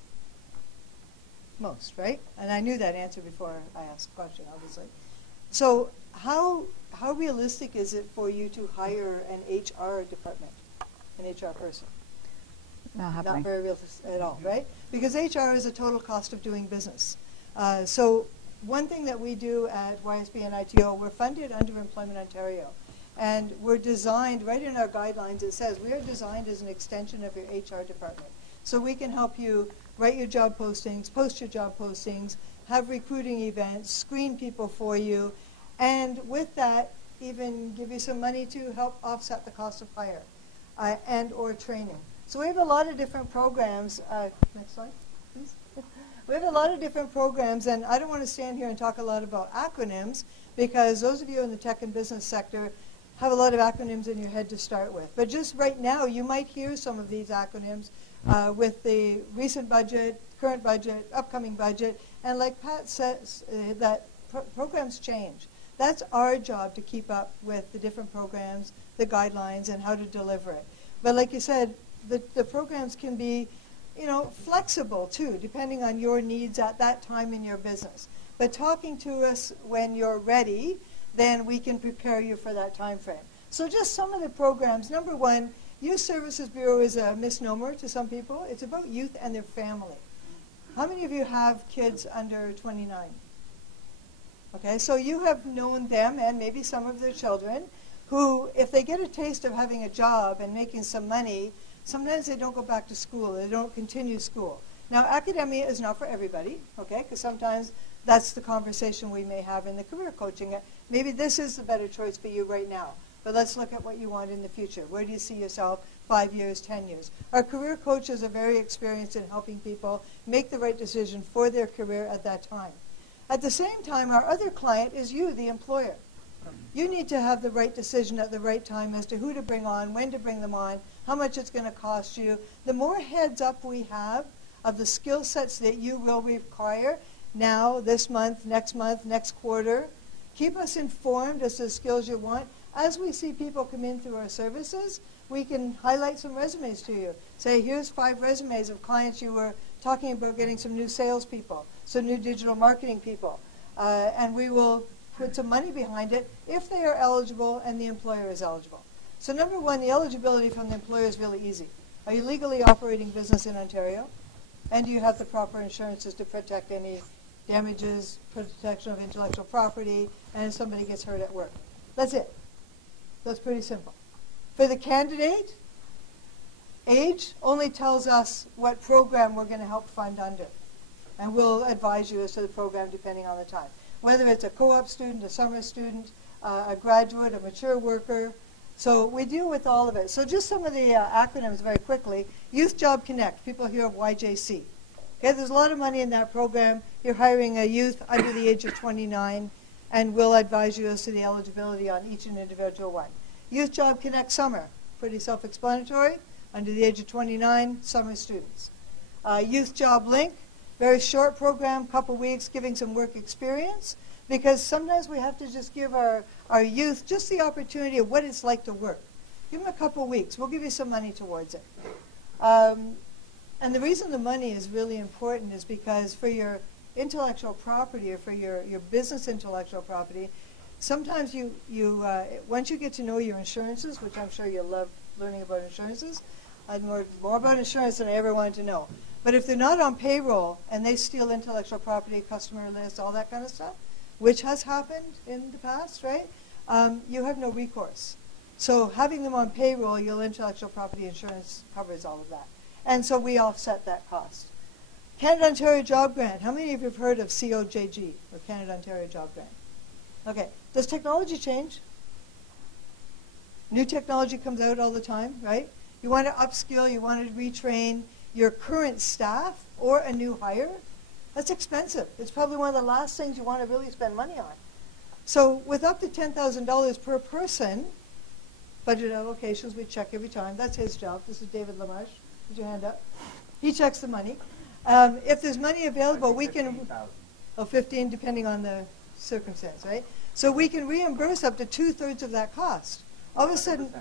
Most, right? And I knew that answer before I asked the question, obviously. So how realistic is it for you to hire an HR department, an HR person? Not happening. Not very realistic at all, right? Because HR is a total cost of doing business. So one thing that we do at YSB and ITO, we're funded under Employment Ontario. And we're designed, right in our guidelines, it says we are designed as an extension of your HR department. So we can help you write your job postings, post your job postings, have recruiting events, screen people for you, and with that, even give you some money to help offset the cost of hire and or training. So we have a lot of different programs. Next slide, please. We have a lot of different programs, and I don't want to stand here and talk a lot about acronyms, because those of you in the tech and business sector have a lot of acronyms in your head to start with. But just right now, you might hear some of these acronyms with the recent budget, current budget, upcoming budget, and like Pat says, that programs change. That's our job, to keep up with the different programs, the guidelines, and how to deliver it. But like you said, the programs can be, flexible too, depending on your needs at that time in your business. But talking to us when you're ready, then we can prepare you for that time frame. So just some of the programs. Number one, Youth Services Bureau is a misnomer to some people. It's about youth and their family. How many of you have kids under 29? Okay, so you have known them and maybe some of their children who, if they get a taste of having a job and making some money, sometimes they don't go back to school. They don't continue school. Now, academia is not for everybody, okay, because sometimes that's the conversation we may have in the career coaching. Maybe this is the better choice for you right now, but let's look at what you want in the future. Where do you see yourself 5 years, 10 years? Our career coaches are very experienced in helping people make the right decision for their career at that time. At the same time, our other client is you, the employer. You need to have the right decision at the right time as to who to bring on, when to bring them on, how much it's going to cost you. The more heads up we have of the skill sets that you will require now, this month, next quarter, keep us informed as to the skills you want. As we see people come in through our services, we can highlight some resumes to you. Say, here's 5 resumes of clients you were talking about getting some new salespeople, some new digital marketing people. And we will put some money behind it if they are eligible and the employer is eligible. So number one, the eligibility from the employer is really easy. Are you legally operating business in Ontario? And do you have the proper insurances to protect any damages, protection of intellectual property, and if somebody gets hurt at work? That's it. That's pretty simple. For the candidate, age only tells us what program we're going to help fund under. And we'll advise you as to the program depending on the time. Whether it's a co-op student, a summer student, a graduate, a mature worker. So we deal with all of it. So just some of the acronyms very quickly. Youth Job Connect. People hear of YJC. Okay, there's a lot of money in that program. You're hiring a youth under the age of 29, and we'll advise you as to the eligibility on each and individual one. Youth Job Connect Summer. Pretty self-explanatory. Under the age of 29, summer students. Youth Job Link. Very short program, couple weeks, giving some work experience, because sometimes we have to just give our youth just the opportunity of what it's like to work. Give them a couple weeks. We'll give you some money towards it. And the reason the money is really important is because for your intellectual property or for your business intellectual property, sometimes once you get to know your insurances, which I'm sure you'll love learning about insurances, I'd more about insurance than I ever wanted to know. But if they're not on payroll and they steal intellectual property, customer lists, all that kind of stuff, which has happened in the past, right? You have no recourse. So having them on payroll, your intellectual property insurance covers all of that. And so we offset that cost. Canada Ontario Job Grant. How many of you have heard of COJG, or Canada Ontario Job Grant? Okay. Does technology change? New technology comes out all the time, right? You want to upskill, you want to retrain your current staff or a new hire. That's expensive. It's probably one of the last things you want to really spend money on. So with up to $10,000 per person, budget allocations we check every time. That's his job. This is David Lamarche. Put your hand up. He checks the money. If there's money available, we can... 15, depending on the circumstance, right? So we can reimburse up to 2/3 of that cost. All of a sudden,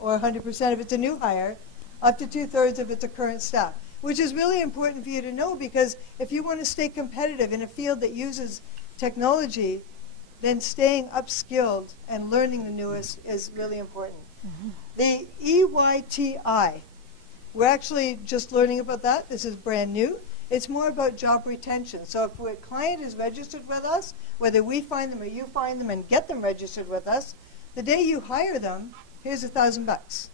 or 100% if it's a new hire, up to 2/3 if it's a current staff, which is really important for you to know, because if you want to stay competitive in a field that uses technology, then staying upskilled and learning the newest is really important. Mm-hmm. The EYTI, we're actually just learning about that. This is brand new. It's more about job retention. So if a client is registered with us, whether we find them or you find them and get them registered with us, the day you hire them, here's $1,000.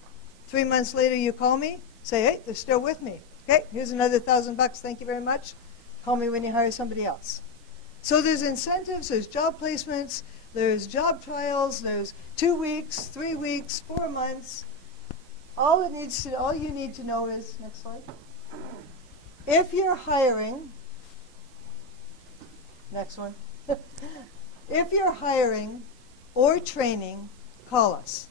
3 months later, you call me, say, hey, they're still with me. Okay, here's another $1,000. Thank you very much. Call me when you hire somebody else. So there's incentives, there's job placements, there's job trials, there's 2 weeks, 3 weeks, 4 months. All you need to know is, next slide. If you're hiring, next one. If you're hiring or training, call us.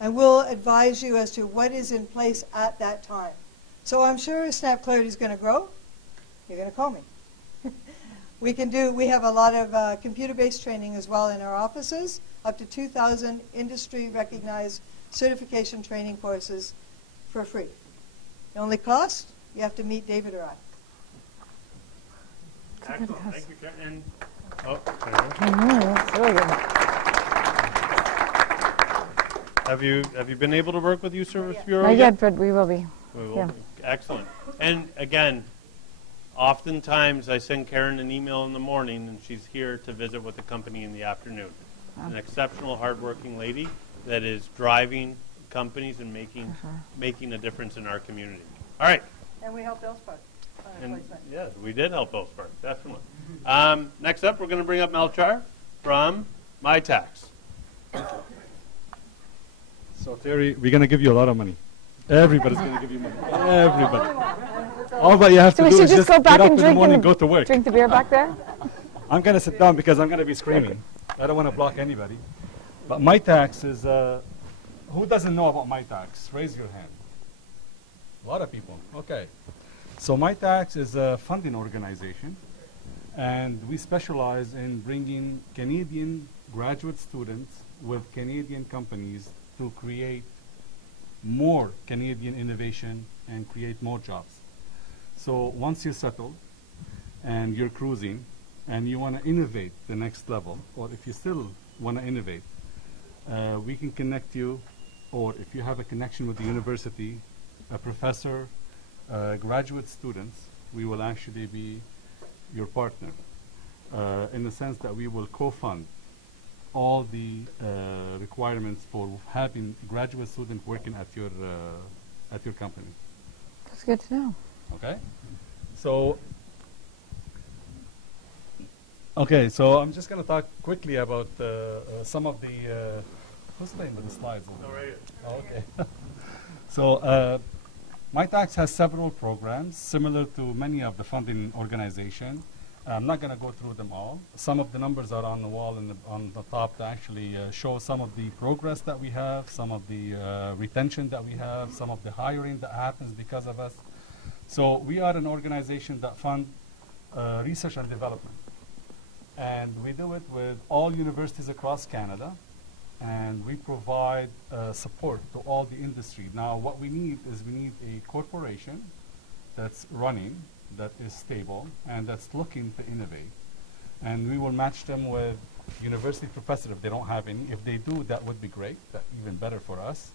And we'll advise you as to what is in place at that time. So I'm sure as Snap Clarity is going to grow, you're going to call me. We have a lot of computer-based training as well in our offices, up to 2,000 industry-recognized certification training courses for free. The only cost, you have to meet David or I. Excellent. Thank you, Karen. And, That's really good. have you been able to work with Youth Service Bureau Not yet, but we will be. We will Yeah. be. Excellent. And again, oftentimes I send Karen an email in the morning, and she's here to visit with the company in the afternoon. An exceptional, hardworking lady that is driving companies and making a difference in our community. All right. And we helped Elspeth. And yes, we did help Elspeth, definitely. Next up, we're going to bring up Melchar from Mitacs. So, Terry, we're going to give you a lot of money. Everybody's going to give you money. Everybody. All that you have So to we do should is just just go back get up and in the morning and go to work. drink the beer back there? I'm going to sit down because I'm going to be screaming. I don't want to block anybody. But Mitacs is, who doesn't know about Mitacs? Raise your hand. A lot of people. Okay. So Mitacs is a funding organization, and we specialize in bringing Canadian graduate students with Canadian companies to create more Canadian innovation and create more jobs. So once you're settled and you're cruising and you want to innovate the next level, or if you still want to innovate, we can connect you, or if you have a connection with the university, a professor, graduate students, we will actually be your partner in the sense that we will co-fund all the requirements for having graduate students working at your company. That's good to know. Okay, so I'm just going to talk quickly about some of the who's playing with the slides? Oh, okay. So Mitacs has several programs similar to many of the funding organizations. I'm not going to go through them all. Some of the numbers are on the wall and on the top to actually show some of the progress that we have, some of the retention that we have, some of the hiring that happens because of us. So we are an organization that funds research and development. And we do it with all universities across Canada. And we provide support to all the industry. Now, what we need is we need a corporation that's running, that is stable, and that's looking to innovate. And we will match them with university professors if they don't have any. If they do, that would be great. That's even better for us.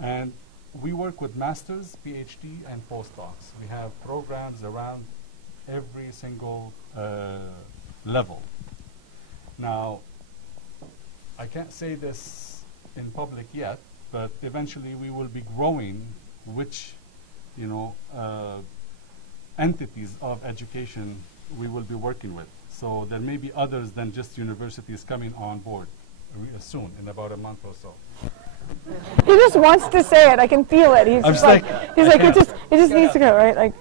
And we work with masters, PhD, and postdocs. We have programs around every single level. Now, I can't say this in public yet, but eventually we will be growing which, entities of education we will be working with. So there may be others than just universities coming on board soon, in about a month or so. He just wants to say it. I can feel it. He's like it just needs to go, right? Like.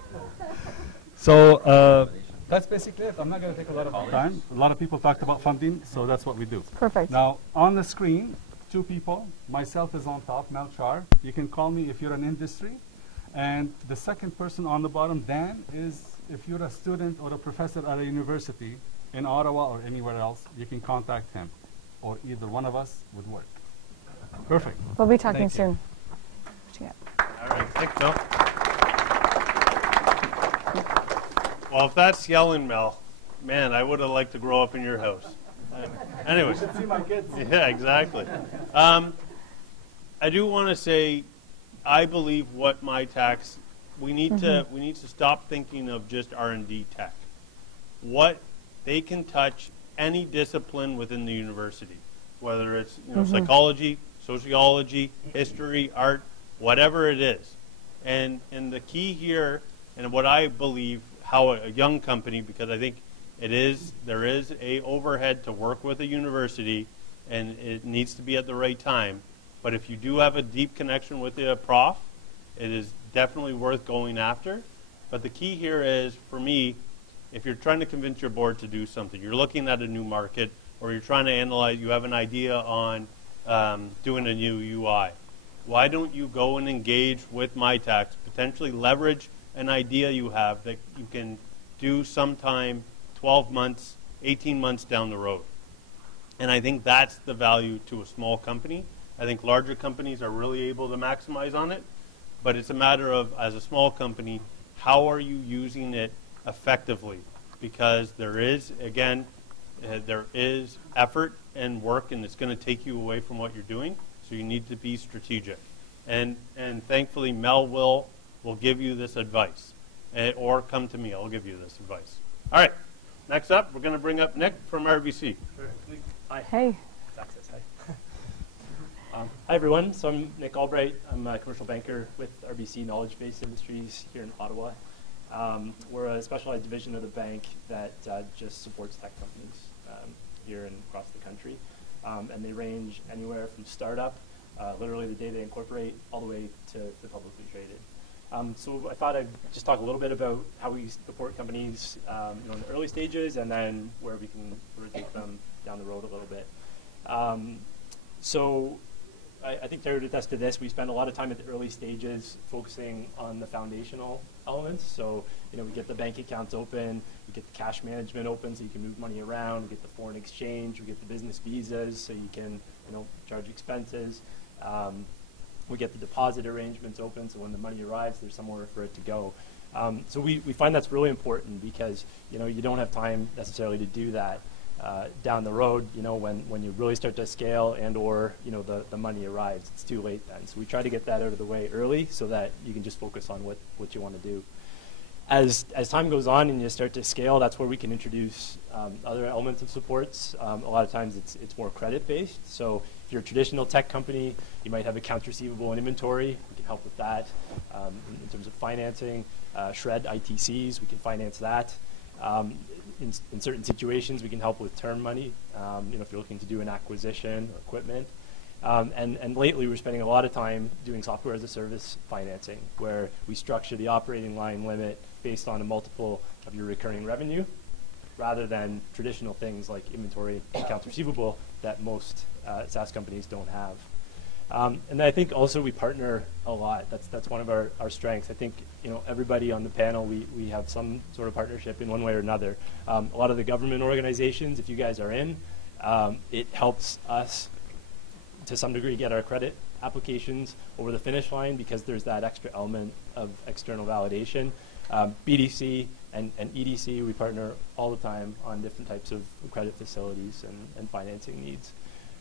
So that's basically it. I'm not going to take a lot of time. A lot of people talked about funding, so that's what we do. Perfect. Now, on the screen, 2 people. Myself is on top, Melchar. You can call me if you're an industry. And the second person on the bottom, Dan, is if you're a student or a professor at a university in Ottawa or anywhere else, you can contact him. Or either one of us would work. Perfect. We'll be talking Thank soon. All right. Thanks, Mel. Well, if that's yelling, Mel, man, I would have liked to grow up in your house. Anyway. You should see my kids. Yeah, exactly. I do want to say, I believe what Mitacs, we need to stop thinking of just R&D tech. What they can touch any discipline within the university, whether it's psychology, sociology, history, art, whatever it is. And the key here, and what I believe how a young company, because I think there is a overhead to work with a university, and it needs to be at the right time. But if you do have a deep connection with a prof, it is definitely worth going after. But the key here is, for me, if you're trying to convince your board to do something, you're looking at a new market, or you're trying to analyze, you have an idea on doing a new UI. Why don't you go and engage with Mitacs, potentially leverage an idea you have that you can do sometime 12 months, 18 months down the road. And I think that's the value to a small company. I think larger companies are really able to maximize on it, but it's a matter of, as a small company, how are you using it effectively? Because there is, again, there is effort and work, and it's going to take you away from what you're doing, so you need to be strategic. And thankfully, Mel will give you this advice, or come to me, I'll give you this advice. All right, next up, we're going to bring up Nick from RBC. Hi. Hey. Access, hi. Hi, everyone. So I'm Nick Albright. I'm a commercial banker with RBC Knowledge-Based Industries here in Ottawa. We're a specialized division of the bank that just supports tech companies here and across the country. And they range anywhere from startup, literally the day they incorporate, all the way to publicly traded. So I thought I'd just talk a little bit about how we support companies in the early stages, and then where we can sort of take them down the road a little bit. So I think Terry would attest to this. We spend a lot of time at the early stages focusing on the foundational elements. So, we get the bank accounts open, we get the cash management open so you can move money around, we get the foreign exchange, we get the business visas so you can, charge expenses. We get the deposit arrangements open so when the money arrives, there's somewhere for it to go. So we find that's really important because, you don't have time necessarily to do that. Down the road, when you really start to scale and or, the money arrives, it's too late then. So we try to get that out of the way early so that you can just focus on what you want to do. As time goes on and you start to scale, that's where we can introduce other elements of supports. A lot of times it's more credit-based. So if you're a traditional tech company, you might have accounts receivable and inventory. We can help with that. In terms of financing, shred ITCs, we can finance that. In certain situations, we can help with term money, if you're looking to do an acquisition or equipment. And lately, we're spending a lot of time doing software as a service financing, where we structure the operating line limit based on a multiple of your recurring revenue, rather than traditional things like inventory and accounts receivable that most SaaS companies don't have. And I think also we partner a lot. That's one of our strengths. I think everybody on the panel, we have some sort of partnership in one way or another. A lot of the government organizations, if you guys are in, it helps us to some degree get our credit applications over the finish line because there's that extra element of external validation. BDC and EDC, we partner all the time on different types of credit facilities and financing needs.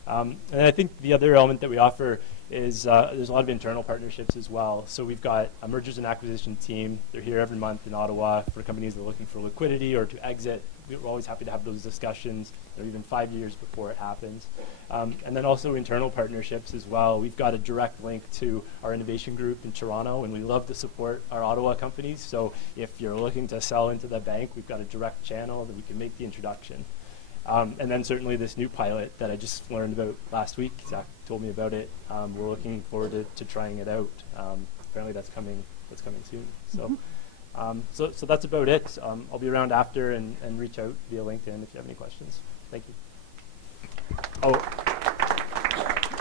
And I think the other element that we offer is there's a lot of internal partnerships as well. So we've got a mergers and acquisition team. They're here every month in Ottawa for companies that are looking for liquidity or to exit. We're always happy to have those discussions, even 5 years before it happens. And then also internal partnerships as well. We've got a direct link to our innovation group in Toronto, and we love to support our Ottawa companies. So if you're looking to sell into the bank, we've got a direct channel that we can make the introduction. And then certainly this new pilot that I just learned about last week, Zach told me about it. We're looking forward to trying it out. Apparently that's coming soon. So, so that's about it. I'll be around after and reach out via LinkedIn if you have any questions. Thank you. Oh,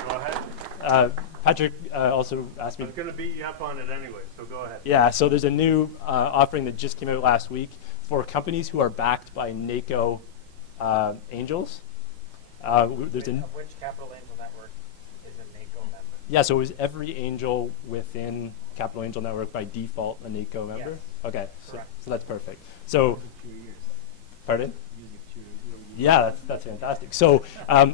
go ahead. Patrick also asked me. I was going to beat you up on it anyway, so go ahead. Yeah, so there's a new offering that just came out last week for companies who are backed by NACO angels. Which Capital Angel Network is a NACO member? Yeah, so is every angel within Capital Angel Network by default a NACO member? Yes. Okay, so that's perfect. So, pardon? Yeah, that's fantastic. So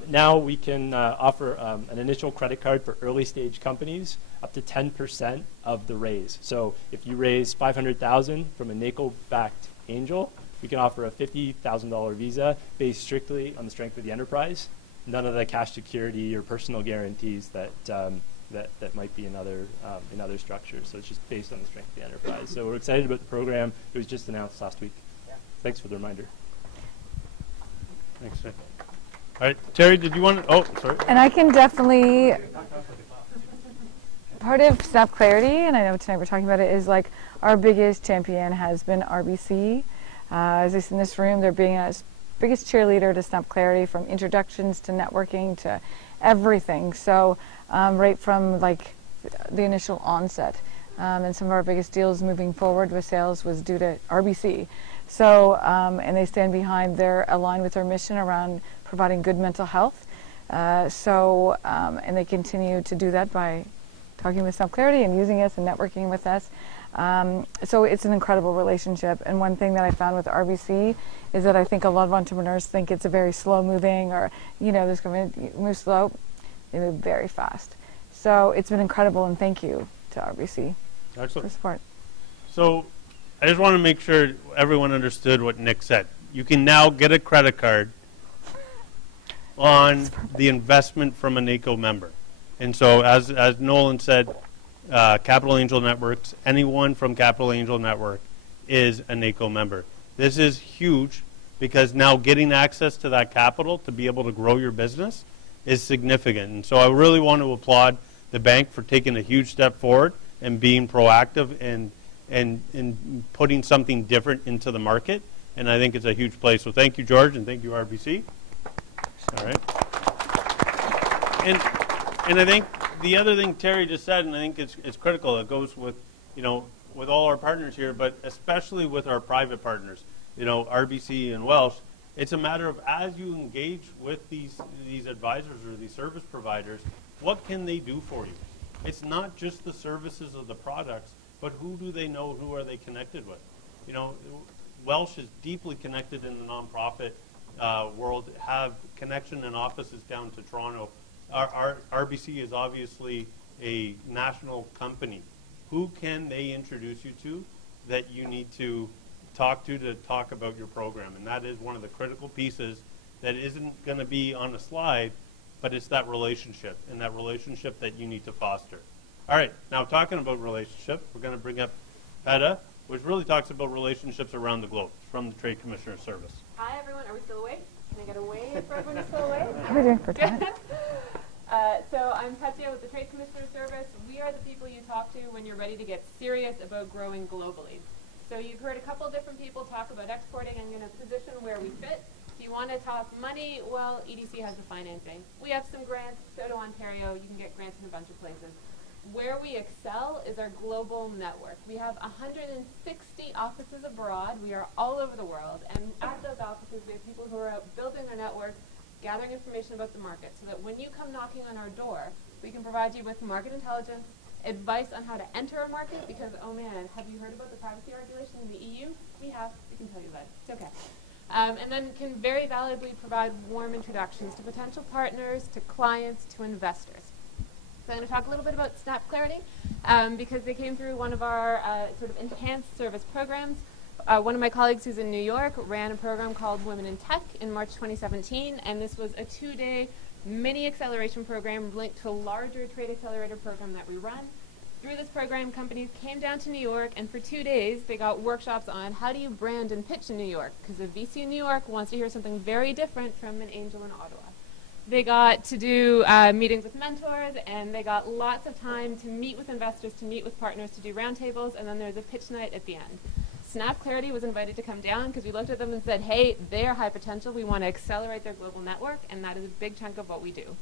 now we can offer an initial credit card for early stage companies up to 10% of the raise. So if you raise $500,000 from a NACO-backed angel, we can offer a $50,000 visa based strictly on the strength of the enterprise. None of the cash security or personal guarantees that that might be in other structures. So it's just based on the strength of the enterprise. So we're excited about the program. It was just announced last week. Yeah. Thanks for the reminder. Thanks, Nick. All right, Terry, did you want to? Oh, sorry. And I can definitely. Part of Snap Clarity, and I know tonight we're talking about it, is like our biggest champion has been RBC. As I sit in this room, they're being our biggest cheerleader to Snap Clarity, from introductions to networking to everything. So right from like the initial onset, and some of our biggest deals moving forward with sales was due to RBC. So and they stand behind, they're aligned with our mission around providing good mental health. And they continue to do that by talking with Snap Clarity and using us and networking with us. So it's an incredible relationship. And one thing that I found with RBC is that I think a lot of entrepreneurs think it's a very slow moving, or, this government moves slow. They move very fast. So it's been incredible, and thank you to RBC for support. So I just want to make sure everyone understood what Nick said. You can now get a credit card on the investment from a NACO member. And so as Nolan said, Capital Angel Networks, anyone from Capital Angel Network is a NACO member. This is huge, because now getting access to that capital to be able to grow your business is significant. And so I really want to applaud the bank for taking a huge step forward and being proactive and putting something different into the market. And I think it's a huge place. So thank you, George, and thank you, RBC. All right. And I think the other thing Terry just said, and I think it's critical, it goes with, with all our partners here, but especially with our private partners, RBC and Welsh. It's a matter of, as you engage with these advisors or these service providers, what can they do for you? It's not just the services of the products, but who do they know, who are they connected with? Welsh is deeply connected in the nonprofit world, have connection and offices down to Toronto. Our RBC is obviously a national company. Who can they introduce you to that you need to talk about your program? And that is one of the critical pieces that isn't going to be on a slide, but it's that relationship, and that relationship that you need to foster. All right, now talking about relationship, we're going to bring up PETA, which really talks about relationships around the globe, from the Trade Commissioner Service. Hi, everyone. Are we still awake? Can I get a wave for everyone who's still awake? How are we doing for time? So I'm Petya with the Trade Commissioner Service. We are the people you talk to when you're ready to get serious about growing globally. So you've heard a couple different people talk about exporting. I'm going to position where we fit. If you want to talk money, well, EDC has the financing. We have some grants, so do Ontario. You can get grants in a bunch of places. Where we excel is our global network. We have 160 offices abroad. We are all over the world. And at those offices, we have people who are out building their networks, gathering information about the market, so that when you come knocking on our door, we can provide you with market intelligence, advice on how to enter a market, because, oh man, have you heard about the privacy regulation in the EU? We have. We can tell you that. It's okay. And then can very valuably provide warm introductions to potential partners, to clients, to investors. So I'm going to talk a little bit about Snap Clarity, because they came through one of our sort of enhanced service programs. One of my colleagues who's in New York ran a program called Women in Tech in March 2017, and this was a 2-day mini acceleration program linked to a larger trade accelerator program that we run. Through this program, companies came down to New York, and for 2 days, they got workshops on how do you brand and pitch in New York, because a VC in New York wants to hear something very different from an angel in Ottawa. They got to do meetings with mentors, and they got lots of time to meet with investors, to meet with partners, to do roundtables, and then there's a pitch night at the end. Snap Clarity was invited to come down because we looked at them and said, hey, they are high potential. We want to accelerate their global network, and that is a big chunk of what we do.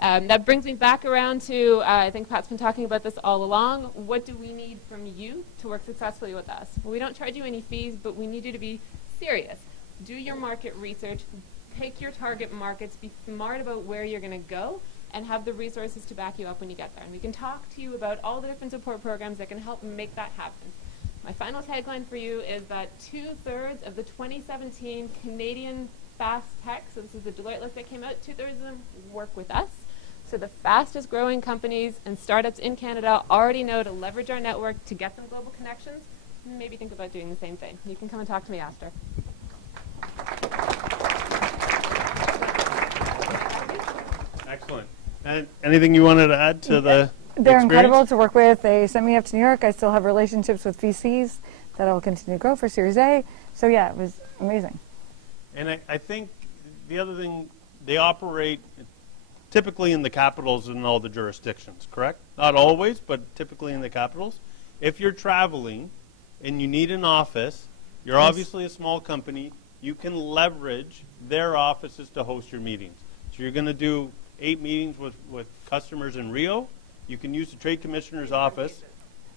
That brings me back around to, I think Pat's been talking about this all along, what do we need from you to work successfully with us? Well, we don't charge you any fees, but we need you to be serious. Do your market research, pick your target markets, be smart about where you're going to go, and have the resources to back you up when you get there. And we can talk to you about all the different support programs that can help make that happen. My final tagline for you is that 2/3 of the 2017 Canadian fast tech, so this is the Deloitte list that came out, 2/3 of them work with us. So the fastest growing companies and startups in Canada already know to leverage our network to get them global connections. Maybe think about doing the same thing. You can come and talk to me after. Excellent. And anything you wanted to add to the They're experience? incredible to work with. They sent me up to New York. I still have relationships with VCs that I will continue to grow for Series A. So yeah, it was amazing. And I think the other thing, they operate typically in the capitals in all the jurisdictions, correct? Not always, but typically in the capitals. If you're traveling and you need an office, you're obviously a small company, you can leverage their offices to host your meetings. So you're going to do 8 meetings with customers in Rio. You can use the Trade Commissioner's office.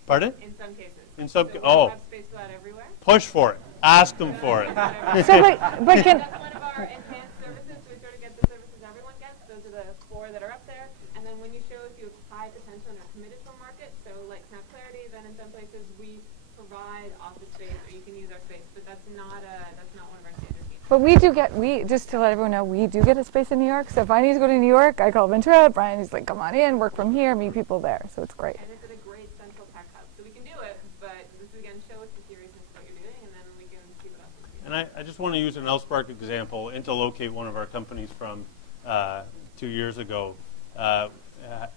Pardon? In some cases. In some so oh. Have space for that everywhere? Push for it. Ask them for it. So, but can That's one of our enhanced services. So we sort of get the services everyone gets. Those are the 4 that are up there. And then when you show if you have high potential and are committed to a market, so like Snap Clarity, then in some places we provide office space or you can use our space. But that's not one of our standard features. But we just to let everyone know, we do get a space in New York. So if I need to go to New York, I call Ventura. Brian is like, come on in, work from here, meet people there. So it's great. And it's at a great central tech hub. So we can do it, but this is, again, show us the seriousness of what you're doing, and then we can keep it up. And I just want to use an LSpark example. Interlocate, one of our companies from 2 years ago. I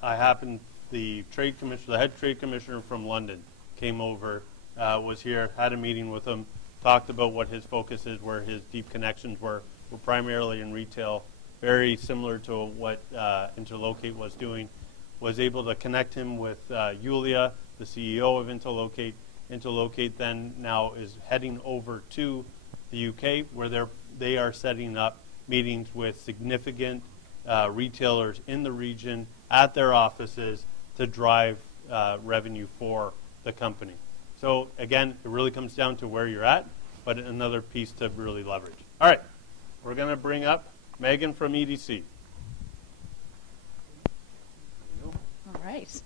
happened, the head trade commissioner from London came over, was here, had a meeting with him, talked about what his focus is, where his deep connections were primarily in retail, very similar to what Interlocate was doing. Was able to connect him with Yulia, the CEO of Interlocate. Interlocate then now is heading over to the UK, where they are setting up meetings with significant retailers in the region at their offices to drive revenue for the company. So again, it really comes down to where you're at, but another piece to really leverage. All right, we're going to bring up Megan from EDC. All right.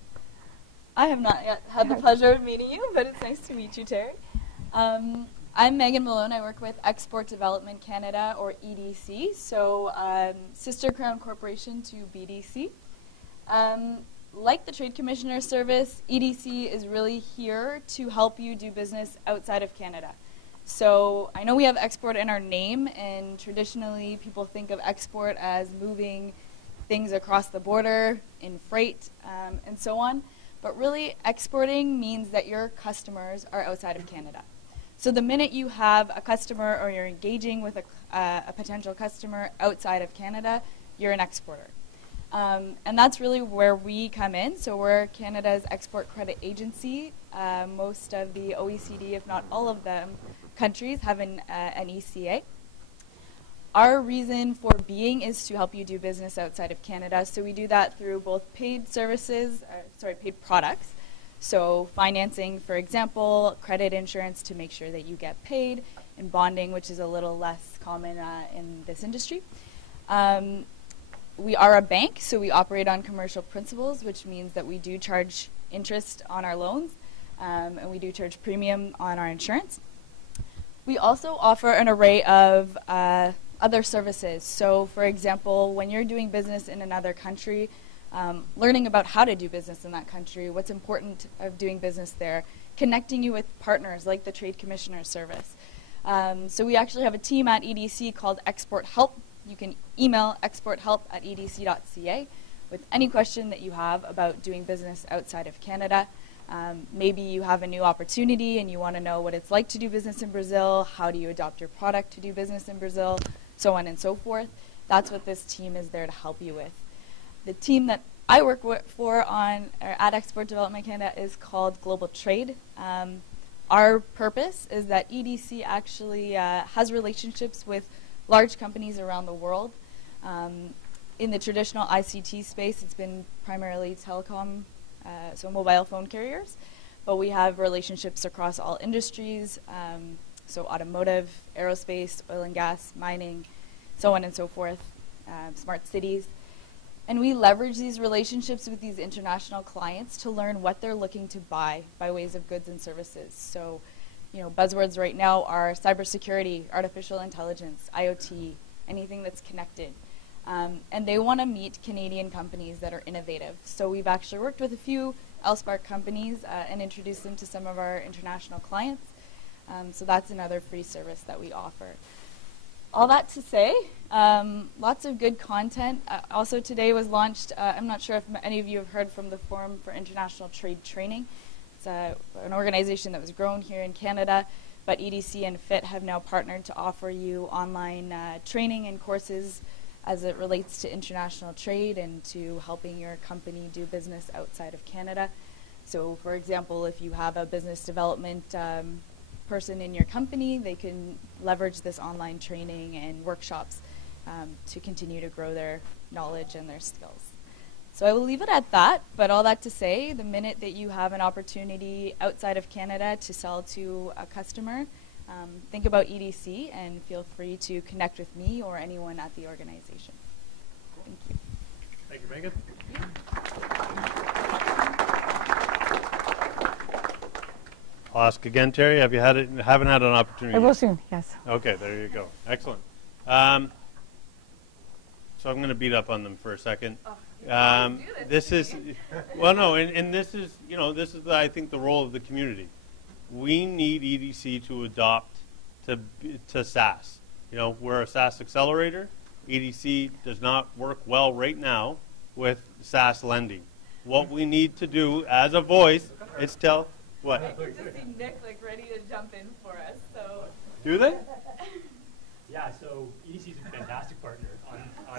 I have not yet had the pleasure of meeting you, but it's nice to meet you, Terry. I'm Megan Malone. I work with Export Development Canada, or EDC, so sister crown corporation to BDC. Like the Trade Commissioner Service, EDC is really here to help you do business outside of Canada. So I know we have export in our name, and traditionally people think of export as moving things across the border in freight and so on. But really, exporting means that your customers are outside of Canada. So the minute you have a customer or you're engaging with a potential customer outside of Canada, you're an exporter. And that's really where we come in. So we're Canada's export credit agency. Most of the OECD, if not all of them, countries have an ECA. Our reason for being is to help you do business outside of Canada. So we do that through both paid paid products. So financing, for example, credit insurance to make sure that you get paid, and bonding, which is a little less common in this industry. We are a bank, so we operate on commercial principles, which means that we do charge interest on our loans, and we do charge premium on our insurance. We also offer an array of other services. So, for example, when you're doing business in another country, learning about how to do business in that country, what's important of doing business there, connecting you with partners like the Trade Commissioner Service. So we actually have a team at EDC called Export Help. You can email exporthelp@edc.ca with any question that you have about doing business outside of Canada. Maybe you have a new opportunity and you want to know what it's like to do business in Brazil, how do you adopt your product to do business in Brazil, so on and so forth. That's what this team is there to help you with. The team that I work at Export Development Canada is called Global Trade. Our purpose is that EDC actually has relationships with large companies around the world. In the traditional ICT space, it's been primarily telecom, so mobile phone carriers, but we have relationships across all industries, so automotive, aerospace, oil and gas, mining, so on and so forth, smart cities. And we leverage these relationships with these international clients to learn what they're looking to buy by ways of goods and services. So, buzzwords right now are cybersecurity, artificial intelligence, IoT, anything that's connected. And they want to meet Canadian companies that are innovative. So we've actually worked with a few LSpark companies and introduced them to some of our international clients. So that's another free service that we offer. all that to say, lots of good content. Also today was launched, I'm not sure if any of you have heard from the Forum for International Trade Training. It's an organization that was grown here in Canada, but EDC and FIT have now partnered to offer you online training and courses as it relates to international trade and to helping your company do business outside of Canada. So for example, if you have a business development person in your company, they can leverage this online training and workshops to continue to grow their knowledge and their skills. So I will leave it at that, but all that to say, the minute that you have an opportunity outside of Canada to sell to a customer, think about EDC and feel free to connect with me or anyone at the organization. Thank you. Thank you, Megan. I'll ask again, Terry. Have you haven't had an opportunity? I will soon. Yes. Okay, there you go. Excellent. So I'm going to beat up on them for a second. This is, well, no, and this is, this is, I think, the role of the community. We need EDC to adopt to SaaS. We're a SaaS accelerator. EDC does not work well right now with SaaS lending. What we need to do as a voice is tell what. I can just see Nick ready to jump in for us. So. Do they? Yeah. So EDC is a fantastic partner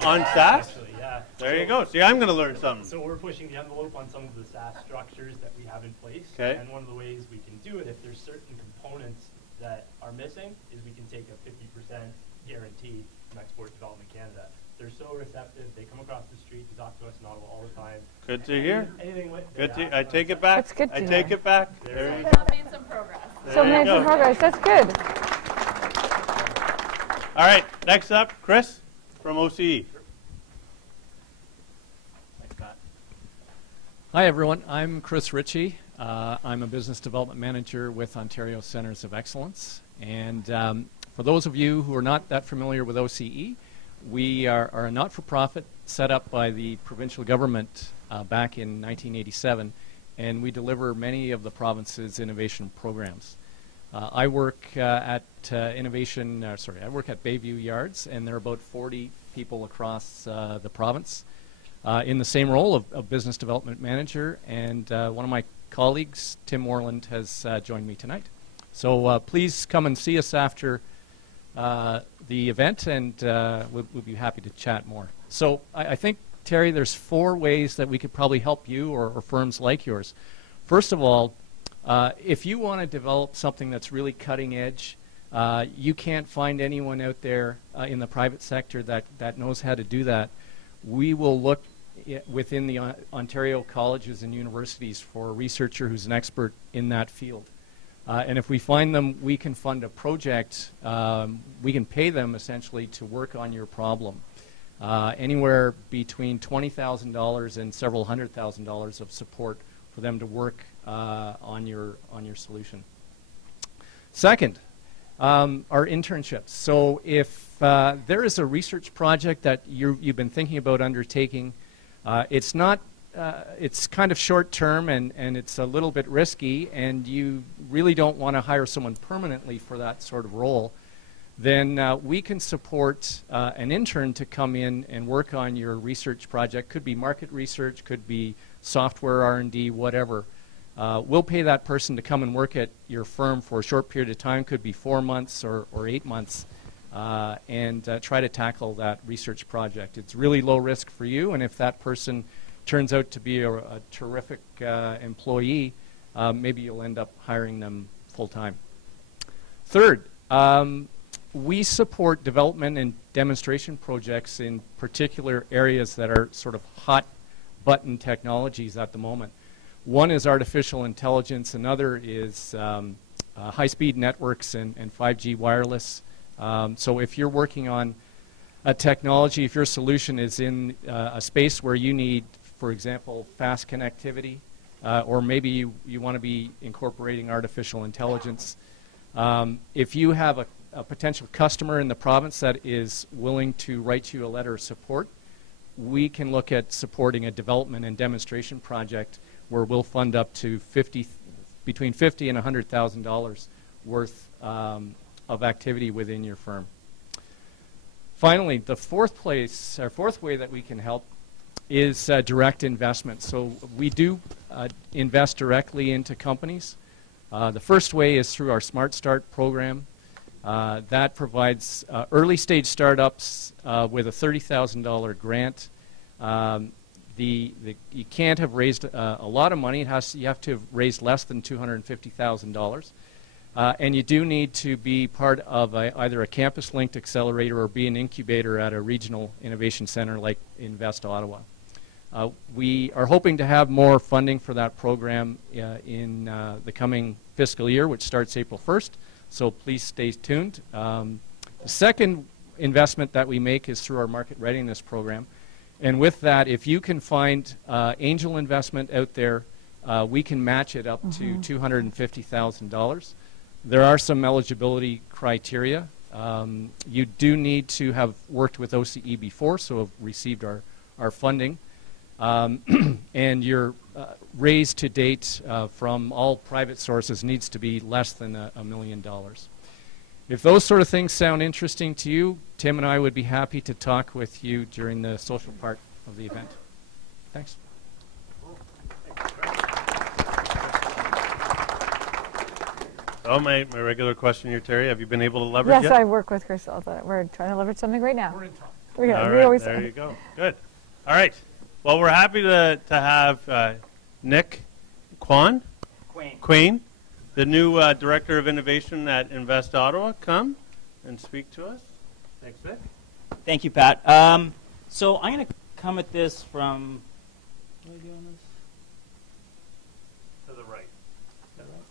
on SaaS. Actually, yeah. There you go. See, I'm going to learn something. So we're pushing the envelope on some of the SaaS structures that we have in place. Okay. And one of the ways we can do it, if there's certain components that are missing, is we can take a 50% guarantee from Export Development Canada. They're so receptive. They come across the street to talk to us in Ottawa all the time. Good to hear. Anything with good to. I take it back. That's good to I take it back. There you go. Made some progress. So made some progress. That's good. All right. Next up, Chris from OCE. Hi, everyone. I'm Chris Ritchie. I'm a business development manager with Ontario Centres of Excellence. And for those of you who are not that familiar with OCE, we are a not-for-profit set up by the provincial government back in 1987, and we deliver many of the province's innovation programs. I work at I work at Bayview Yards, and there are about 40 people across the province in the same role of business development manager, and one of my colleagues, Tim Moreland, has joined me tonight. So please come and see us after the event, and we'll be happy to chat more. So I think, Terry, there's 4 ways that we could probably help you or firms like yours. First of all, if you want to develop something that's really cutting edge, you can't find anyone out there in the private sector that knows how to do that. We will look within the Ontario colleges and universities for a researcher who's an expert in that field. And if we find them, we can fund a project. We can pay them essentially to work on your problem. Anywhere between $20,000 and several $100,000 of support for them to work on your solution. Second, our internships. So if there is a research project that you've been thinking about undertaking, it's not. It's kind of short term and it's a little bit risky, and you really don't want to hire someone permanently for that sort of role, then we can support an intern to come in and work on your research project. Could be market research, could be software R&D, whatever. We'll pay that person to come and work at your firm for a short period of time, could be 4 months or 8 months, and try to tackle that research project. It's really low risk for you, and if that person turns out to be a terrific employee, maybe you'll end up hiring them full time. Third, we support development and demonstration projects in particular areas that are sort of hot button technologies at the moment. One is artificial intelligence, another is high-speed networks and 5G wireless. So if you're working on a technology, if your solution is in a space where you need, for example, fast connectivity, or maybe you want to be incorporating artificial intelligence. If you have a potential customer in the province that is willing to write you a letter of support, we can look at supporting a development and demonstration project where we'll fund up to between $50,000 and $100,000 worth of activity within your firm. Finally, the fourth way that we can help is direct investment. So we do invest directly into companies. The first way is through our Smart Start program. That provides early stage startups with a $30,000 grant. You can't have raised a lot of money. You have to have raised less than $250,000. And you do need to be part of either a campus-linked accelerator or be an incubator at a regional innovation center like Invest Ottawa. We are hoping to have more funding for that program in the coming fiscal year, which starts April 1st, so please stay tuned. The second investment that we make is through our market readiness program. And with that, if you can find angel investment out there, we can match it up to $250,000. There are some eligibility criteria. You do need to have worked with OCE before, so have received our funding. And your raise to date from all private sources needs to be less than $1 million. If those sort of things sound interesting to you, Tim and I would be happy to talk with you during the social part of the event. Thanks. Oh, my regular question here, Terry. Have you been able to leverage Yes, yet? I work with Crystal. We're trying to leverage something right now. We're in talk. All right, there you go. Good. All right. Well, we're happy to have Nick Quane, the new Director of Innovation at Invest Ottawa, come and speak to us. Thanks, Nick. Thank you, Pat. So I'm going to come at this from... What are we doing this? To the right. Is that right?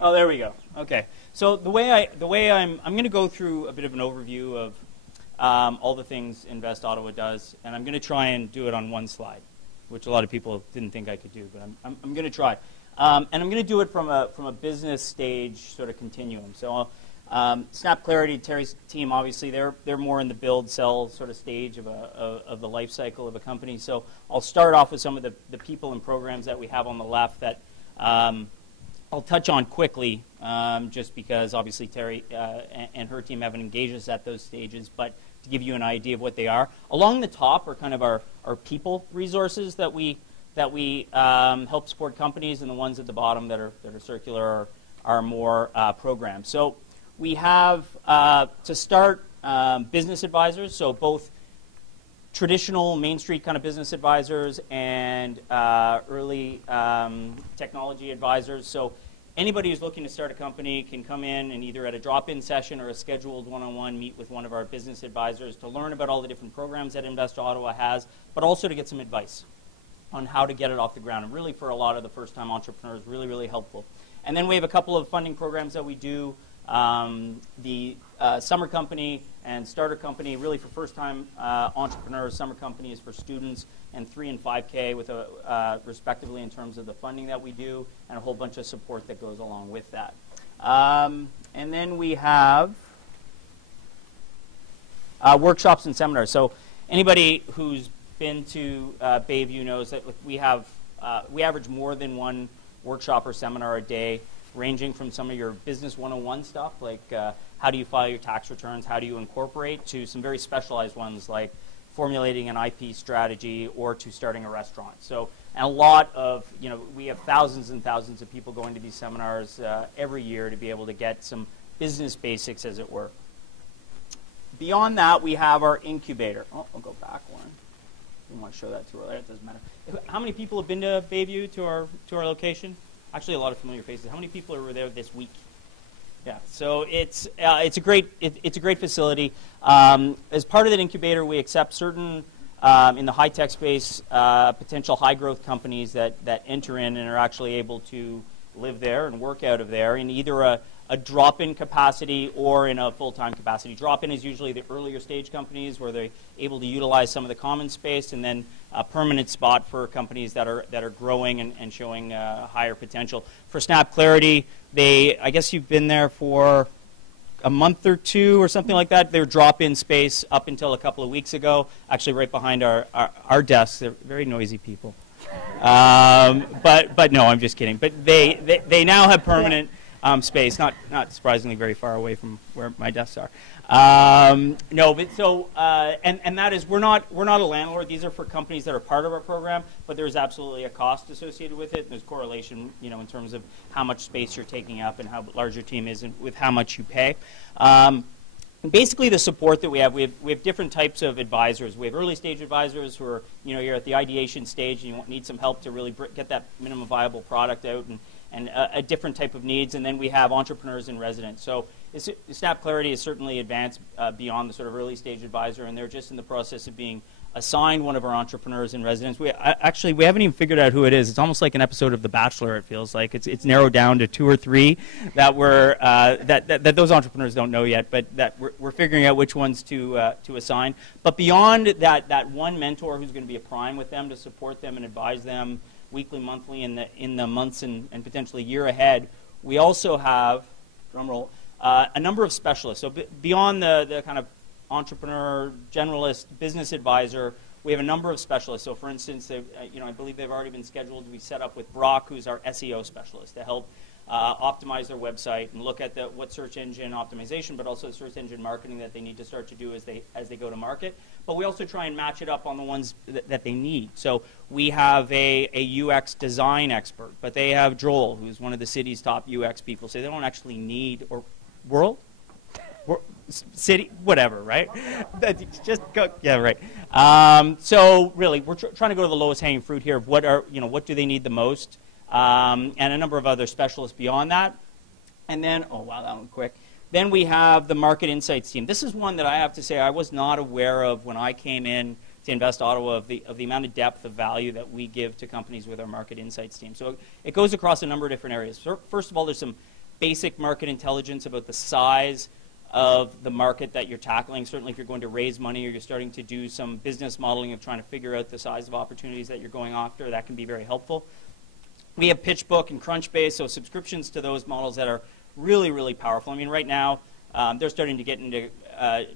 Oh, there we go. Okay. So the way I'm going to go through a bit of an overview of all the things Invest Ottawa does, and I'm going to try and do it on one slide, which a lot of people didn't think I could do, but I'm going to try. And I'm going to do it from a business stage sort of continuum. So Snap Clarity, Terry's team, obviously, they're more in the build, sell sort of stage of the life cycle of a company. So I'll start off with some of the people and programs that we have on the left that I'll touch on quickly, just because obviously Terry and her team haven't engaged us at those stages, but to give you an idea of what they are. Along the top are kind of our people resources that we help support companies, and the ones at the bottom that are circular are more programs. So we have, to start, business advisors, so both traditional Main Street kind of business advisors and early technology advisors. So anybody who's looking to start a company can come in and either at a drop-in session or a scheduled one-on-one meet with one of our business advisors to learn about all the different programs that Invest Ottawa has, but also to get some advice on how to get it off the ground. And really for a lot of the first-time entrepreneurs, really, really helpful. And then we have a couple of funding programs that we do. The Summer Company and Starter Company, really for first-time entrepreneurs. Summer Company is for students, and 3 and 5K with respectively in terms of the funding that we do, and a whole bunch of support that goes along with that. And then we have workshops and seminars. So anybody who's been to Bayview knows that we average more than one workshop or seminar a day, ranging from some of your business 101 stuff, like how do you file your tax returns, how do you incorporate, to some very specialized ones like formulating an IP strategy or to starting a restaurant. So, and a lot of, we have thousands and thousands of people going to these seminars every year to be able to get some business basics, as it were. Beyond that, we have our incubator. Oh, I'll go back one. Didn't want to show that too early. It doesn't matter. How many people have been to Bayview, to our location? Actually, a lot of familiar faces. How many people were there this week? Yeah, so it's a great facility. As part of that incubator, we accept certain in the high tech space potential high growth companies that enter in and are actually able to live there and work out of there in either a drop-in capacity or in a full-time capacity. Drop-in is usually the earlier stage companies where they're able to utilize some of the common space, and then a permanent spot for companies that are growing and showing higher potential. For Snap Clarity, I guess you've been there for a month or two or something like that. They're drop-in space up until a couple of weeks ago, actually right behind our desks. They're very noisy people. But no, I'm just kidding. But they now have permanent space, not surprisingly very far away from where my desks are. No, but so and that is we're not a landlord. These are for companies that are part of our program, but there's absolutely a cost associated with it. There's correlation, you know, in terms of how much space you're taking up and how large your team is, and with how much you pay. Basically, the support that we have different types of advisors. We have early stage advisors who are, you know, you're at the ideation stage and you need some help to really get that minimum viable product out, and a different type of needs. And then we have entrepreneurs in residence. So Snap Clarity is certainly advanced beyond the sort of early stage advisor, and they're just in the process of being assigned one of our entrepreneurs in residence. We haven't even figured out who it is. It's almost like an episode of The Bachelor. It feels like it's narrowed down to 2 or 3 that we're that those entrepreneurs don't know yet, but that we're figuring out which ones to assign. But beyond that one mentor who's going to be a prime with them to support them and advise them weekly, monthly, in the months and potentially year ahead, we also have, drumroll, a number of specialists. So beyond the kind of entrepreneur, generalist, business advisor, we have a number of specialists. So for instance, I believe they've already been scheduled to be set up with Brock, who's our SEO specialist, to help optimize their website and look at what search engine optimization, but also search engine marketing that they need to start to do as they go to market. But we also try and match it up on the ones that they need. So we have a UX design expert, but they have Joel, who's one of the city's top UX people. So they don't actually need, or world? City, whatever, right? Just go, yeah, right. So really, we're trying to go to the lowest hanging fruit here of what do they need the most, and a number of other specialists beyond that. And then, oh wow, that one quick. Then we have the market insights team. This is one that I have to say I was not aware of when I came in to Invest Ottawa, of the amount of depth of value that we give to companies with our market insights team. So it goes across a number of different areas. First of all, there's some basic market intelligence about the size of the market that you're tackling. Certainly if you're going to raise money or you're starting to do some business modeling of trying to figure out the size of opportunities that you're going after, that can be very helpful. We have PitchBook and Crunchbase, so subscriptions to those models that are really, really powerful. I mean, right now, they're starting to get into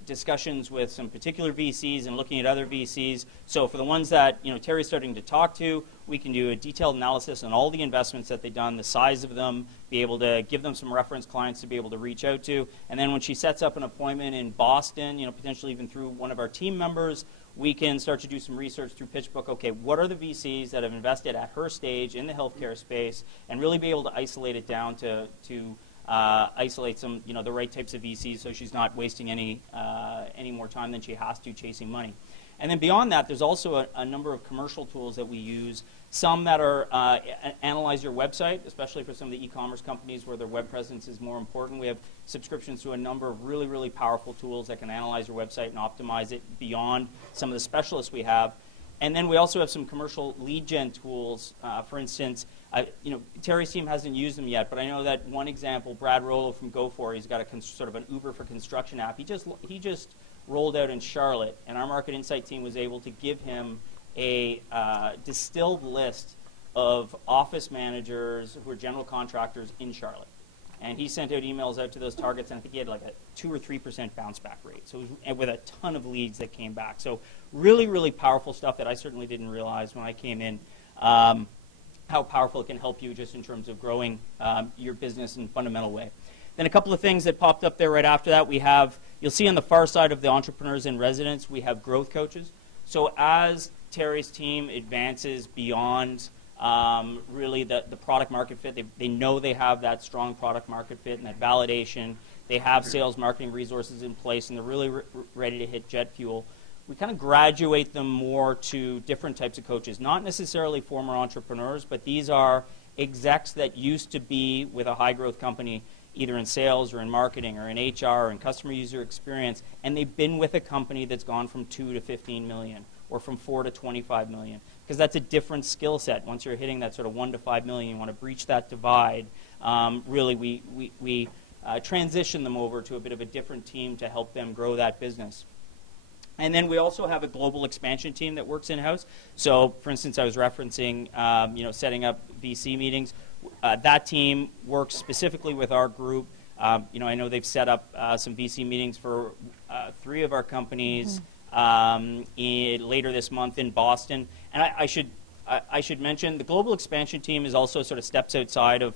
discussions with some particular VCs and looking at other VCs. So for the ones that Terry's starting to talk to, we can do a detailed analysis on all the investments that they've done, the size of them, be able to give them some reference clients to be able to reach out to. And then when she sets up an appointment in Boston, potentially even through one of our team members, we can start to do some research through PitchBook. Okay, what are the VCs that have invested at her stage in the healthcare space, and really be able to isolate it down to isolate some, the right types of VCs, so she's not wasting any more time than she has to chasing money. And then beyond that, there's also a number of commercial tools that we use. Some that are analyze your website, especially for some of the e-commerce companies where their web presence is more important. We have subscriptions to a number of really, really powerful tools that can analyze your website and optimize it beyond some of the specialists we have. And then we also have some commercial lead gen tools. For instance, Terry's team hasn't used them yet, but I know that one example, Brad Rollo from Go4, he's got a sort of an Uber for construction app. He just rolled out in Charlotte, and our market insight team was able to give him a distilled list of office managers who are general contractors in Charlotte. And he sent out emails out to those targets, and I think he had like a 2 or 3% bounce back rate. So it was with a ton of leads that came back. So really, really powerful stuff that I certainly didn't realize when I came in, how powerful it can help you just in terms of growing your business in a fundamental way. Then a couple of things that popped up there right after that. We have, you'll see on the far side of the entrepreneurs in residence, we have growth coaches. So as Terry's team advances beyond really the product market fit, they know they have that strong product market fit and that validation. They have sales marketing resources in place, and they're really ready to hit jet fuel. We kind of graduate them more to different types of coaches, not necessarily former entrepreneurs, but these are execs that used to be with a high-growth company, either in sales or in marketing or in HR or in customer user experience, and they've been with a company that's gone from 2 to 15 million or from 4 to 25 million, because that's a different skill set. Once you're hitting that sort of 1 to 5 million, you want to breach that divide. Really, we transition them over to a bit of a different team to help them grow that business. And then we also have a global expansion team that works in-house. So, for instance, I was referencing, setting up VC meetings. That team works specifically with our group. I know they've set up some VC meetings for 3 of our companies later this month in Boston. And I should mention, the global expansion team is also sort of steps outside of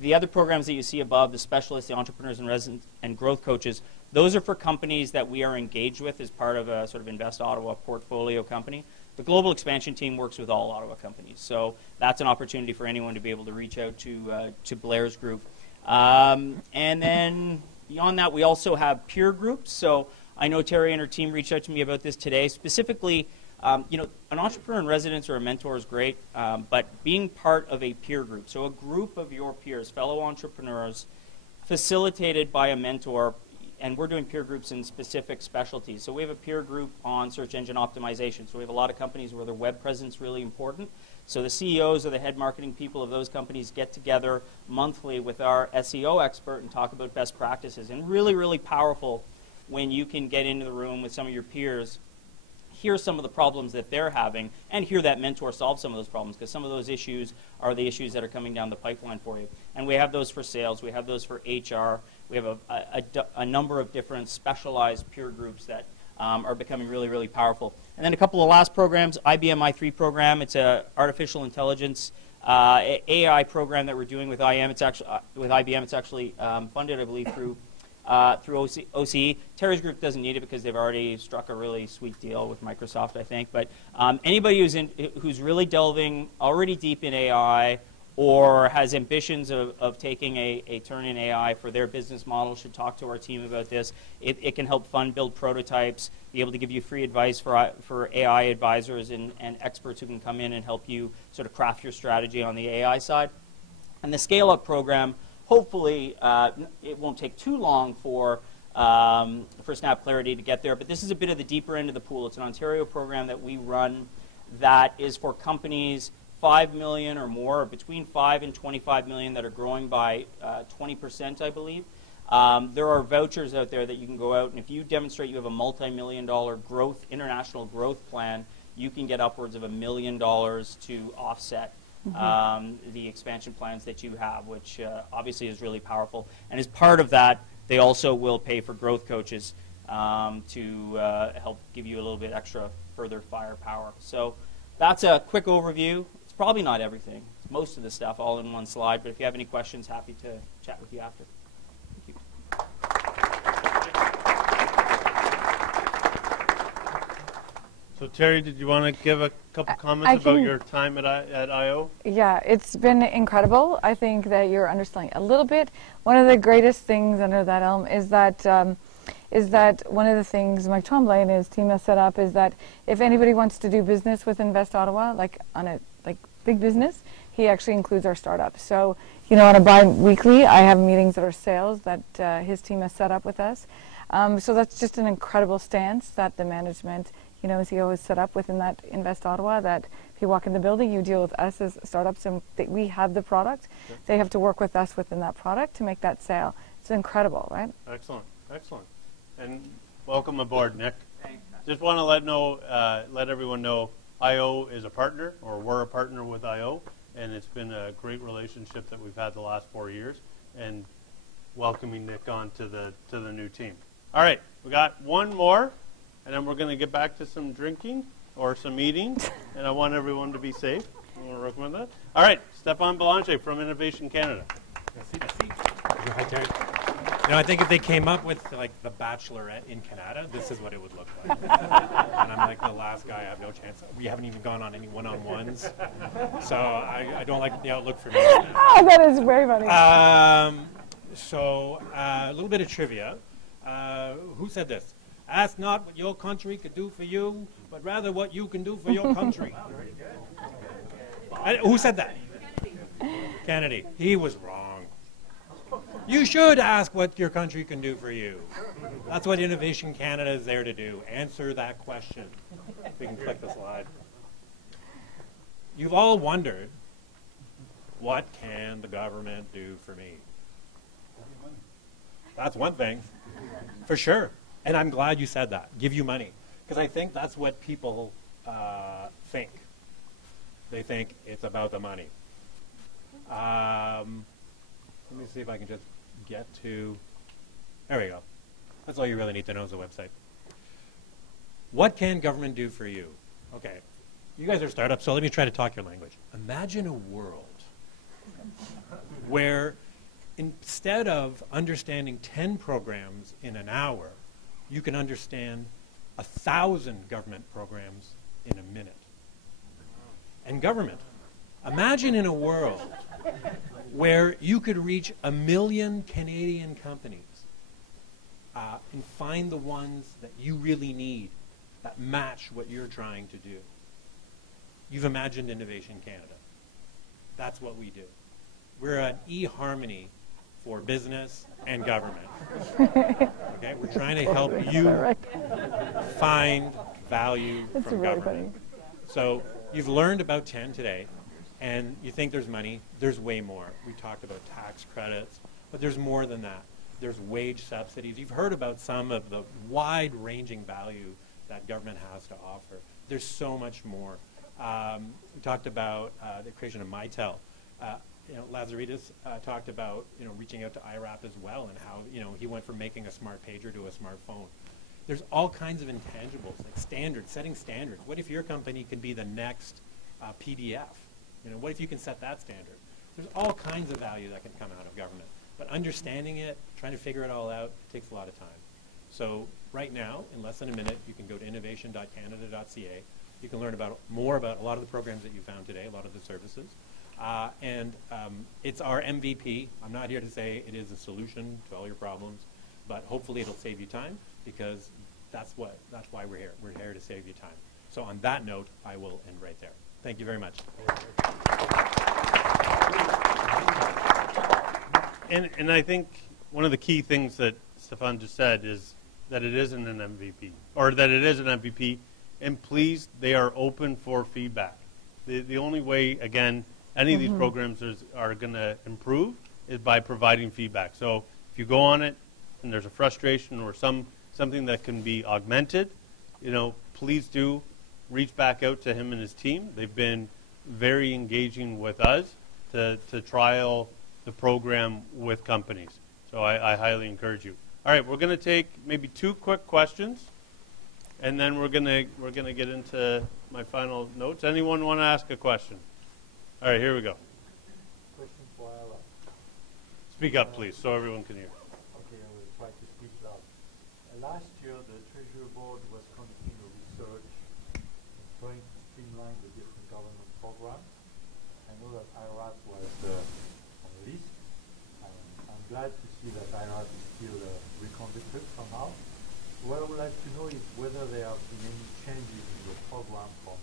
the other programs that you see above, the specialists, the entrepreneurs and residents and growth coaches. Those are for companies that we are engaged with as part of a sort of Invest Ottawa portfolio company. The global expansion team works with all Ottawa companies, so that's an opportunity for anyone to be able to reach out to Blair's group. And then beyond that, we also have peer groups. So I know Terry and her team reached out to me about this today. Specifically, you know, an entrepreneur in residence or a mentor is great, but being part of a peer group, so a group of your peers, fellow entrepreneurs, facilitated by a mentor, and we're doing peer groups in specific specialties. So we have a peer group on search engine optimization. So we have a lot of companies where their web presence is really important. So the CEOs or the head marketing people of those companies get together monthly with our SEO expert and talk about best practices. And really, really powerful when you can get into the room with some of your peers, hear some of the problems that they're having, and hear that mentor solve some of those problems, because some of those issues are the issues that are coming down the pipeline for you. And we have those for sales. We have those for HR. We have a number of different specialized peer groups that are becoming really, really powerful. And then a couple of last programs, IBM i3 program. It's an artificial intelligence AI program that we're doing with IBM. It's actually funded, I believe, through OCE. Terry's group doesn't need it because they've already struck a really sweet deal with Microsoft, I think. But anybody who's really delving already deep in AI or has ambitions of taking a turn in AI for their business model should talk to our team about this. It can help fund, build prototypes, be able to give you free advice for AI advisors and experts who can come in and help you sort of craft your strategy on the AI side. And the scale-up program, hopefully, it won't take too long for Snap Clarity to get there, but this is a bit of the deeper end of the pool. It's an Ontario program that we run that is for companies 5 million or more, or between 5 and 25 million that are growing by 20%, I believe. There are vouchers out there that you can go out, and if you demonstrate you have a multi-million-dollar international growth plan, you can get upwards of $1 million to offset the expansion plans that you have, which obviously is really powerful. And as part of that, they also will pay for growth coaches to help give you a little bit extra further firepower. So that's a quick overview. It's probably not everything. It's most of the stuff all in one slide, but if you have any questions, happy to chat with you after. Thank you. So Terry, did you want to give a couple comments about your time at IO? Yeah, it's been incredible. I think that you're understanding a little bit. One of the greatest things under that elm is that one of the things Mike Tremblay and his team has set up is that if anybody wants to do business with Invest Ottawa, like on a big business, he actually includes our startups. So, you know, on a bi-weekly, I have meetings that are sales that his team has set up with us. So that's just an incredible stance that the management, you know, CEO has set up within that Invest Ottawa, that if you walk in the building, you deal with us as startups and we have the product. Sure. They have to work with us within that product to make that sale. It's incredible, right? Excellent, excellent. And welcome aboard, Nick. Thanks. Just want to let everyone know IO is a partner, or we're a partner with IO, and it's been a great relationship that we've had the last 4 years, and welcoming Nick on to the new team. All right, we got one more, and then we're going to get back to some drinking or some eating, and I want everyone to be safe. I want to recommend that. All right, Stéphane Belanger from Innovation Canada. Hi, Terry. You know, I think if they came up with like The Bachelorette in Canada, this is what it would look like. And I'm like the last guy. I have no chance. We haven't even gone on any one-on-ones, so I don't like the outlook for me. Oh, that is very funny. So a little bit of trivia. Who said this? Ask not what your country could do for you, but rather what you can do for your country. Who said that? Kennedy. He was wrong. You should ask what your country can do for you. That's what Innovation Canada is there to do. Answer that question. We can click the slide. You've all wondered, what can the government do for me? That's one thing, for sure. And I'm glad you said that. Give you money. Because I think that's what people think. They think it's about the money. Let me see if I can just get to... There we go. That's all you really need to know is the website. What can government do for you? Okay. You guys are startups, so let me try to talk your language. Imagine a world where instead of understanding 10 programs in an hour, you can understand 1,000 government programs in a minute. And government. Imagine in a world where you could reach 1 million Canadian companies and find the ones that you really need that match what you're trying to do. You've imagined Innovation Canada. That's what we do. We're an eHarmony for business and government. Okay, we're trying to help you find value from government. So you've learned about 10 today, and you think there's money. There's way more. We talked about tax credits, but there's more than that. There's wage subsidies. You've heard about some of the wide-ranging value that government has to offer. There's so much more. We talked about the creation of Mitel. Lazaridis talked about reaching out to IRAP as well, and how he went from making a smart pager to a smartphone. There's all kinds of intangibles, like standards, setting standards. What if your company can be the next PDF? What if you can set that standard? There's all kinds of value that can come out of government. But understanding it, trying to figure it all out, takes a lot of time. So right now, in less than a minute, you can go to innovation.canada.ca. You can learn more about a lot of the programs that you found today, a lot of the services. It's our MVP. I'm not here to say it is a solution to all your problems, but hopefully it'll save you time, because that's why we're here. We're here to save you time. So on that note, I will end right there. Thank you very much. And I think one of the key things that Stefan just said is that it isn't an MVP, or that it is an MVP, and please, they are open for feedback. The only way, again, any of these programs are going to improve is by providing feedback. So if you go on it and there's a frustration or something that can be augmented, please do reach back out to him and his team. They've been very engaging with us to trial the program with companies. So I highly encourage you. All right, we're going to take maybe 2 quick questions, and then we're going to get into my final notes. Anyone want to ask a question? All right, here we go. Question for Ella. Speak up, please, so everyone can hear. Okay, I will try to speak loud. Last year, the Treasury Board was conducting a research and trying to streamline the different government programs. I know that IRAP was on the list. I'm glad to see that IRAP is still reconducted somehow. What I would like to know is whether there have been any changes in the program from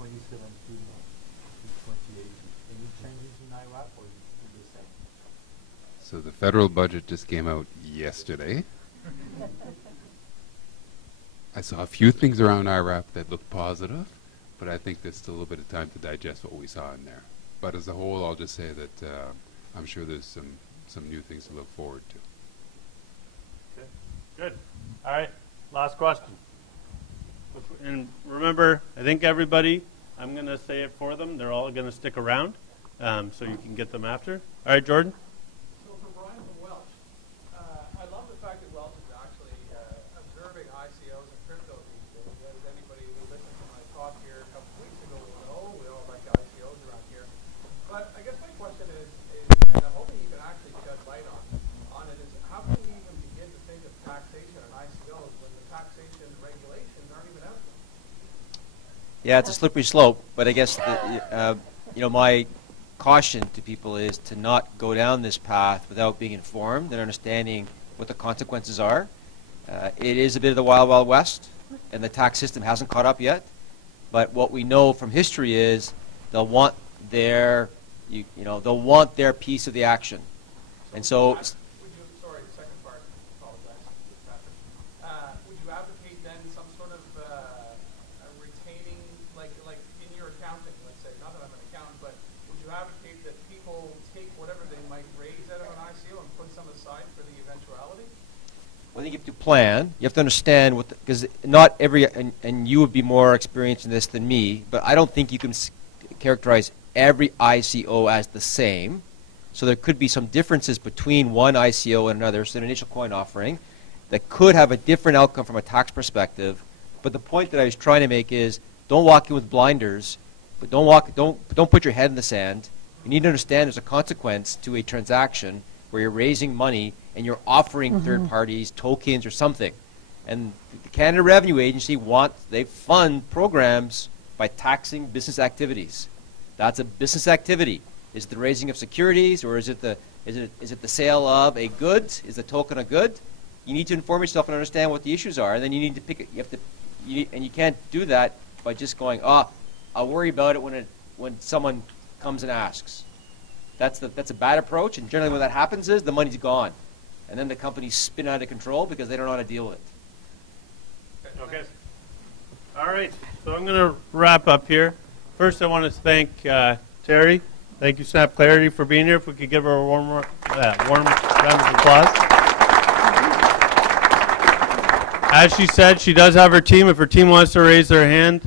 2017 to 2018. Any changes in IRAP, or is it still the same? So the federal budget just came out yesterday. I saw a few things around IRAP that looked positive, but I think there's still a little bit of time to digest what we saw in there. But as a whole, I'll just say that I'm sure there's some new things to look forward to. Okay. Good. All right, last question. And remember, I think everybody, I'm going to say it for them. They're all going to stick around, so you can get them after. All right, Jordan? So for Brian from Welch, I love the fact that Welch is actually observing ICOs and crypto these days. As anybody who listened to my talk here a couple of weeks ago will know, we all like ICOs around here. But I guess my question is and I'm hoping you can actually shed light on it, is how can we even begin to think of taxation on ICOs when the taxation regulations aren't even out there? Yeah, it's a slippery slope, but I guess my caution to people is to not go down this path without being informed and understanding what the consequences are. It is a bit of the wild, wild west, and the tax system hasn't caught up yet. But what we know from history is they'll want their, they'll want their piece of the action, and so. Sorry, second part. Apologize, Patrick. Would you advocate then some sort of retaining, like in your accounting, let's say, not that I'm an accountant, but would you advocate that people take whatever they might raise out of an ICO and put some aside for the eventuality? Well, I think you have to plan. You have to understand what, because not every, and you would be more experienced in this than me, but I don't think you can characterize every ICO as the same. So there could be some differences between one ICO and another. So an initial coin offering that could have a different outcome from a tax perspective. But the point that I was trying to make is don't walk in with blinders, but don't put your head in the sand. You need to understand there's a consequence to a transaction where you're raising money and you're offering third parties tokens or something. And the Canada Revenue Agency they fund programs by taxing business activities. That's a business activity. Is it the raising of securities, or is it the sale of a good? Is the token a good? You need to inform yourself and understand what the issues are, and then you need to pick it. And you can't do that by just going, I'll worry about it when someone comes and asks. That's a bad approach, and generally when that happens is the money's gone. And then the companies spin out of control because they don't know how to deal with it. Okay. All right. So I'm going to wrap up here. First, I want to thank Terry. Thank you, Snap Clarity, for being here. If we could give her a warm round of applause. As she said, she does have her team. If her team wants to raise their hand,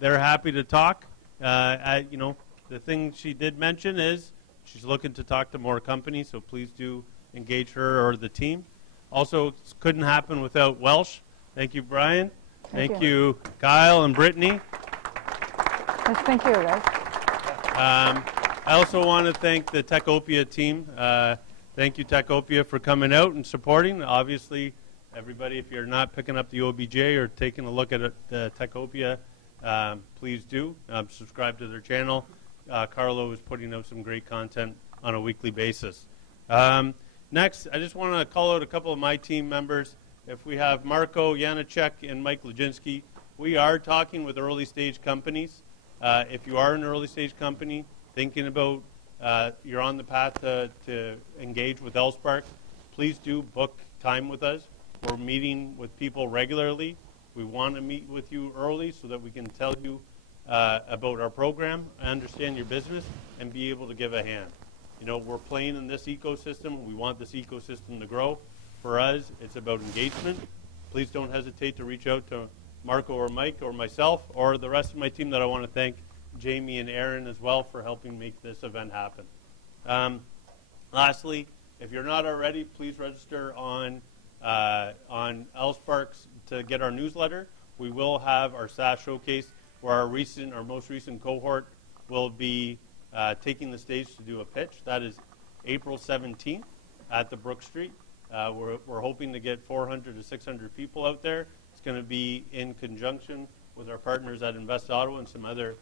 they're happy to talk. The thing she did mention is she's looking to talk to more companies, so please do engage her or the team. Also, this couldn't happen without Welsh. Thank you, Brian. Thank you, Kyle and Brittany. Yes, thank you, guys. I also want to thank the Techopia team. Thank you, Techopia, for coming out and supporting. Obviously, everybody, if you're not picking up the OBJ or taking a look at Techopia, please do. Subscribe to their channel. Carlo is putting out some great content on a weekly basis. Next, I just want to call out a couple of my team members. If we have Marco Janacek and Mike Leginski, we are talking with early stage companies. If you are an early stage company thinking about you're on the path to engage with LSpark, please do book time with us. We're meeting with people regularly. We want to meet with you early so that we can tell you about our program, understand your business, and be able to give a hand. You know, we're playing in this ecosystem. We want this ecosystem to grow. For us, it's about engagement. Please don't hesitate to reach out to Marco or Mike or myself or the rest of my team that I want to thank Jamie and Aaron as well for helping make this event happen. Lastly, if you're not already, please register on LSparks to get our newsletter. We will have our SaaS showcase where our most recent cohort will be taking the stage to do a pitch. That is April 17th at the Brook Street. We're hoping to get 400 to 600 people out there. It's going to be in conjunction with our partners at Invest Ottawa and some other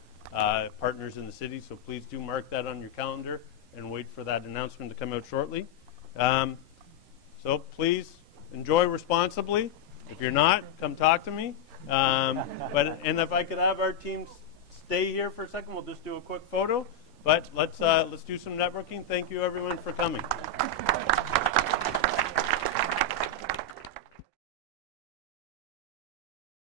partners in the city. So please do mark that on your calendar and wait for that announcement to come out shortly. So please enjoy responsibly. If you're not, come talk to me. And if I could have our team stay here for a second, we'll just do a quick photo. But let's do some networking. Thank you, everyone, for coming.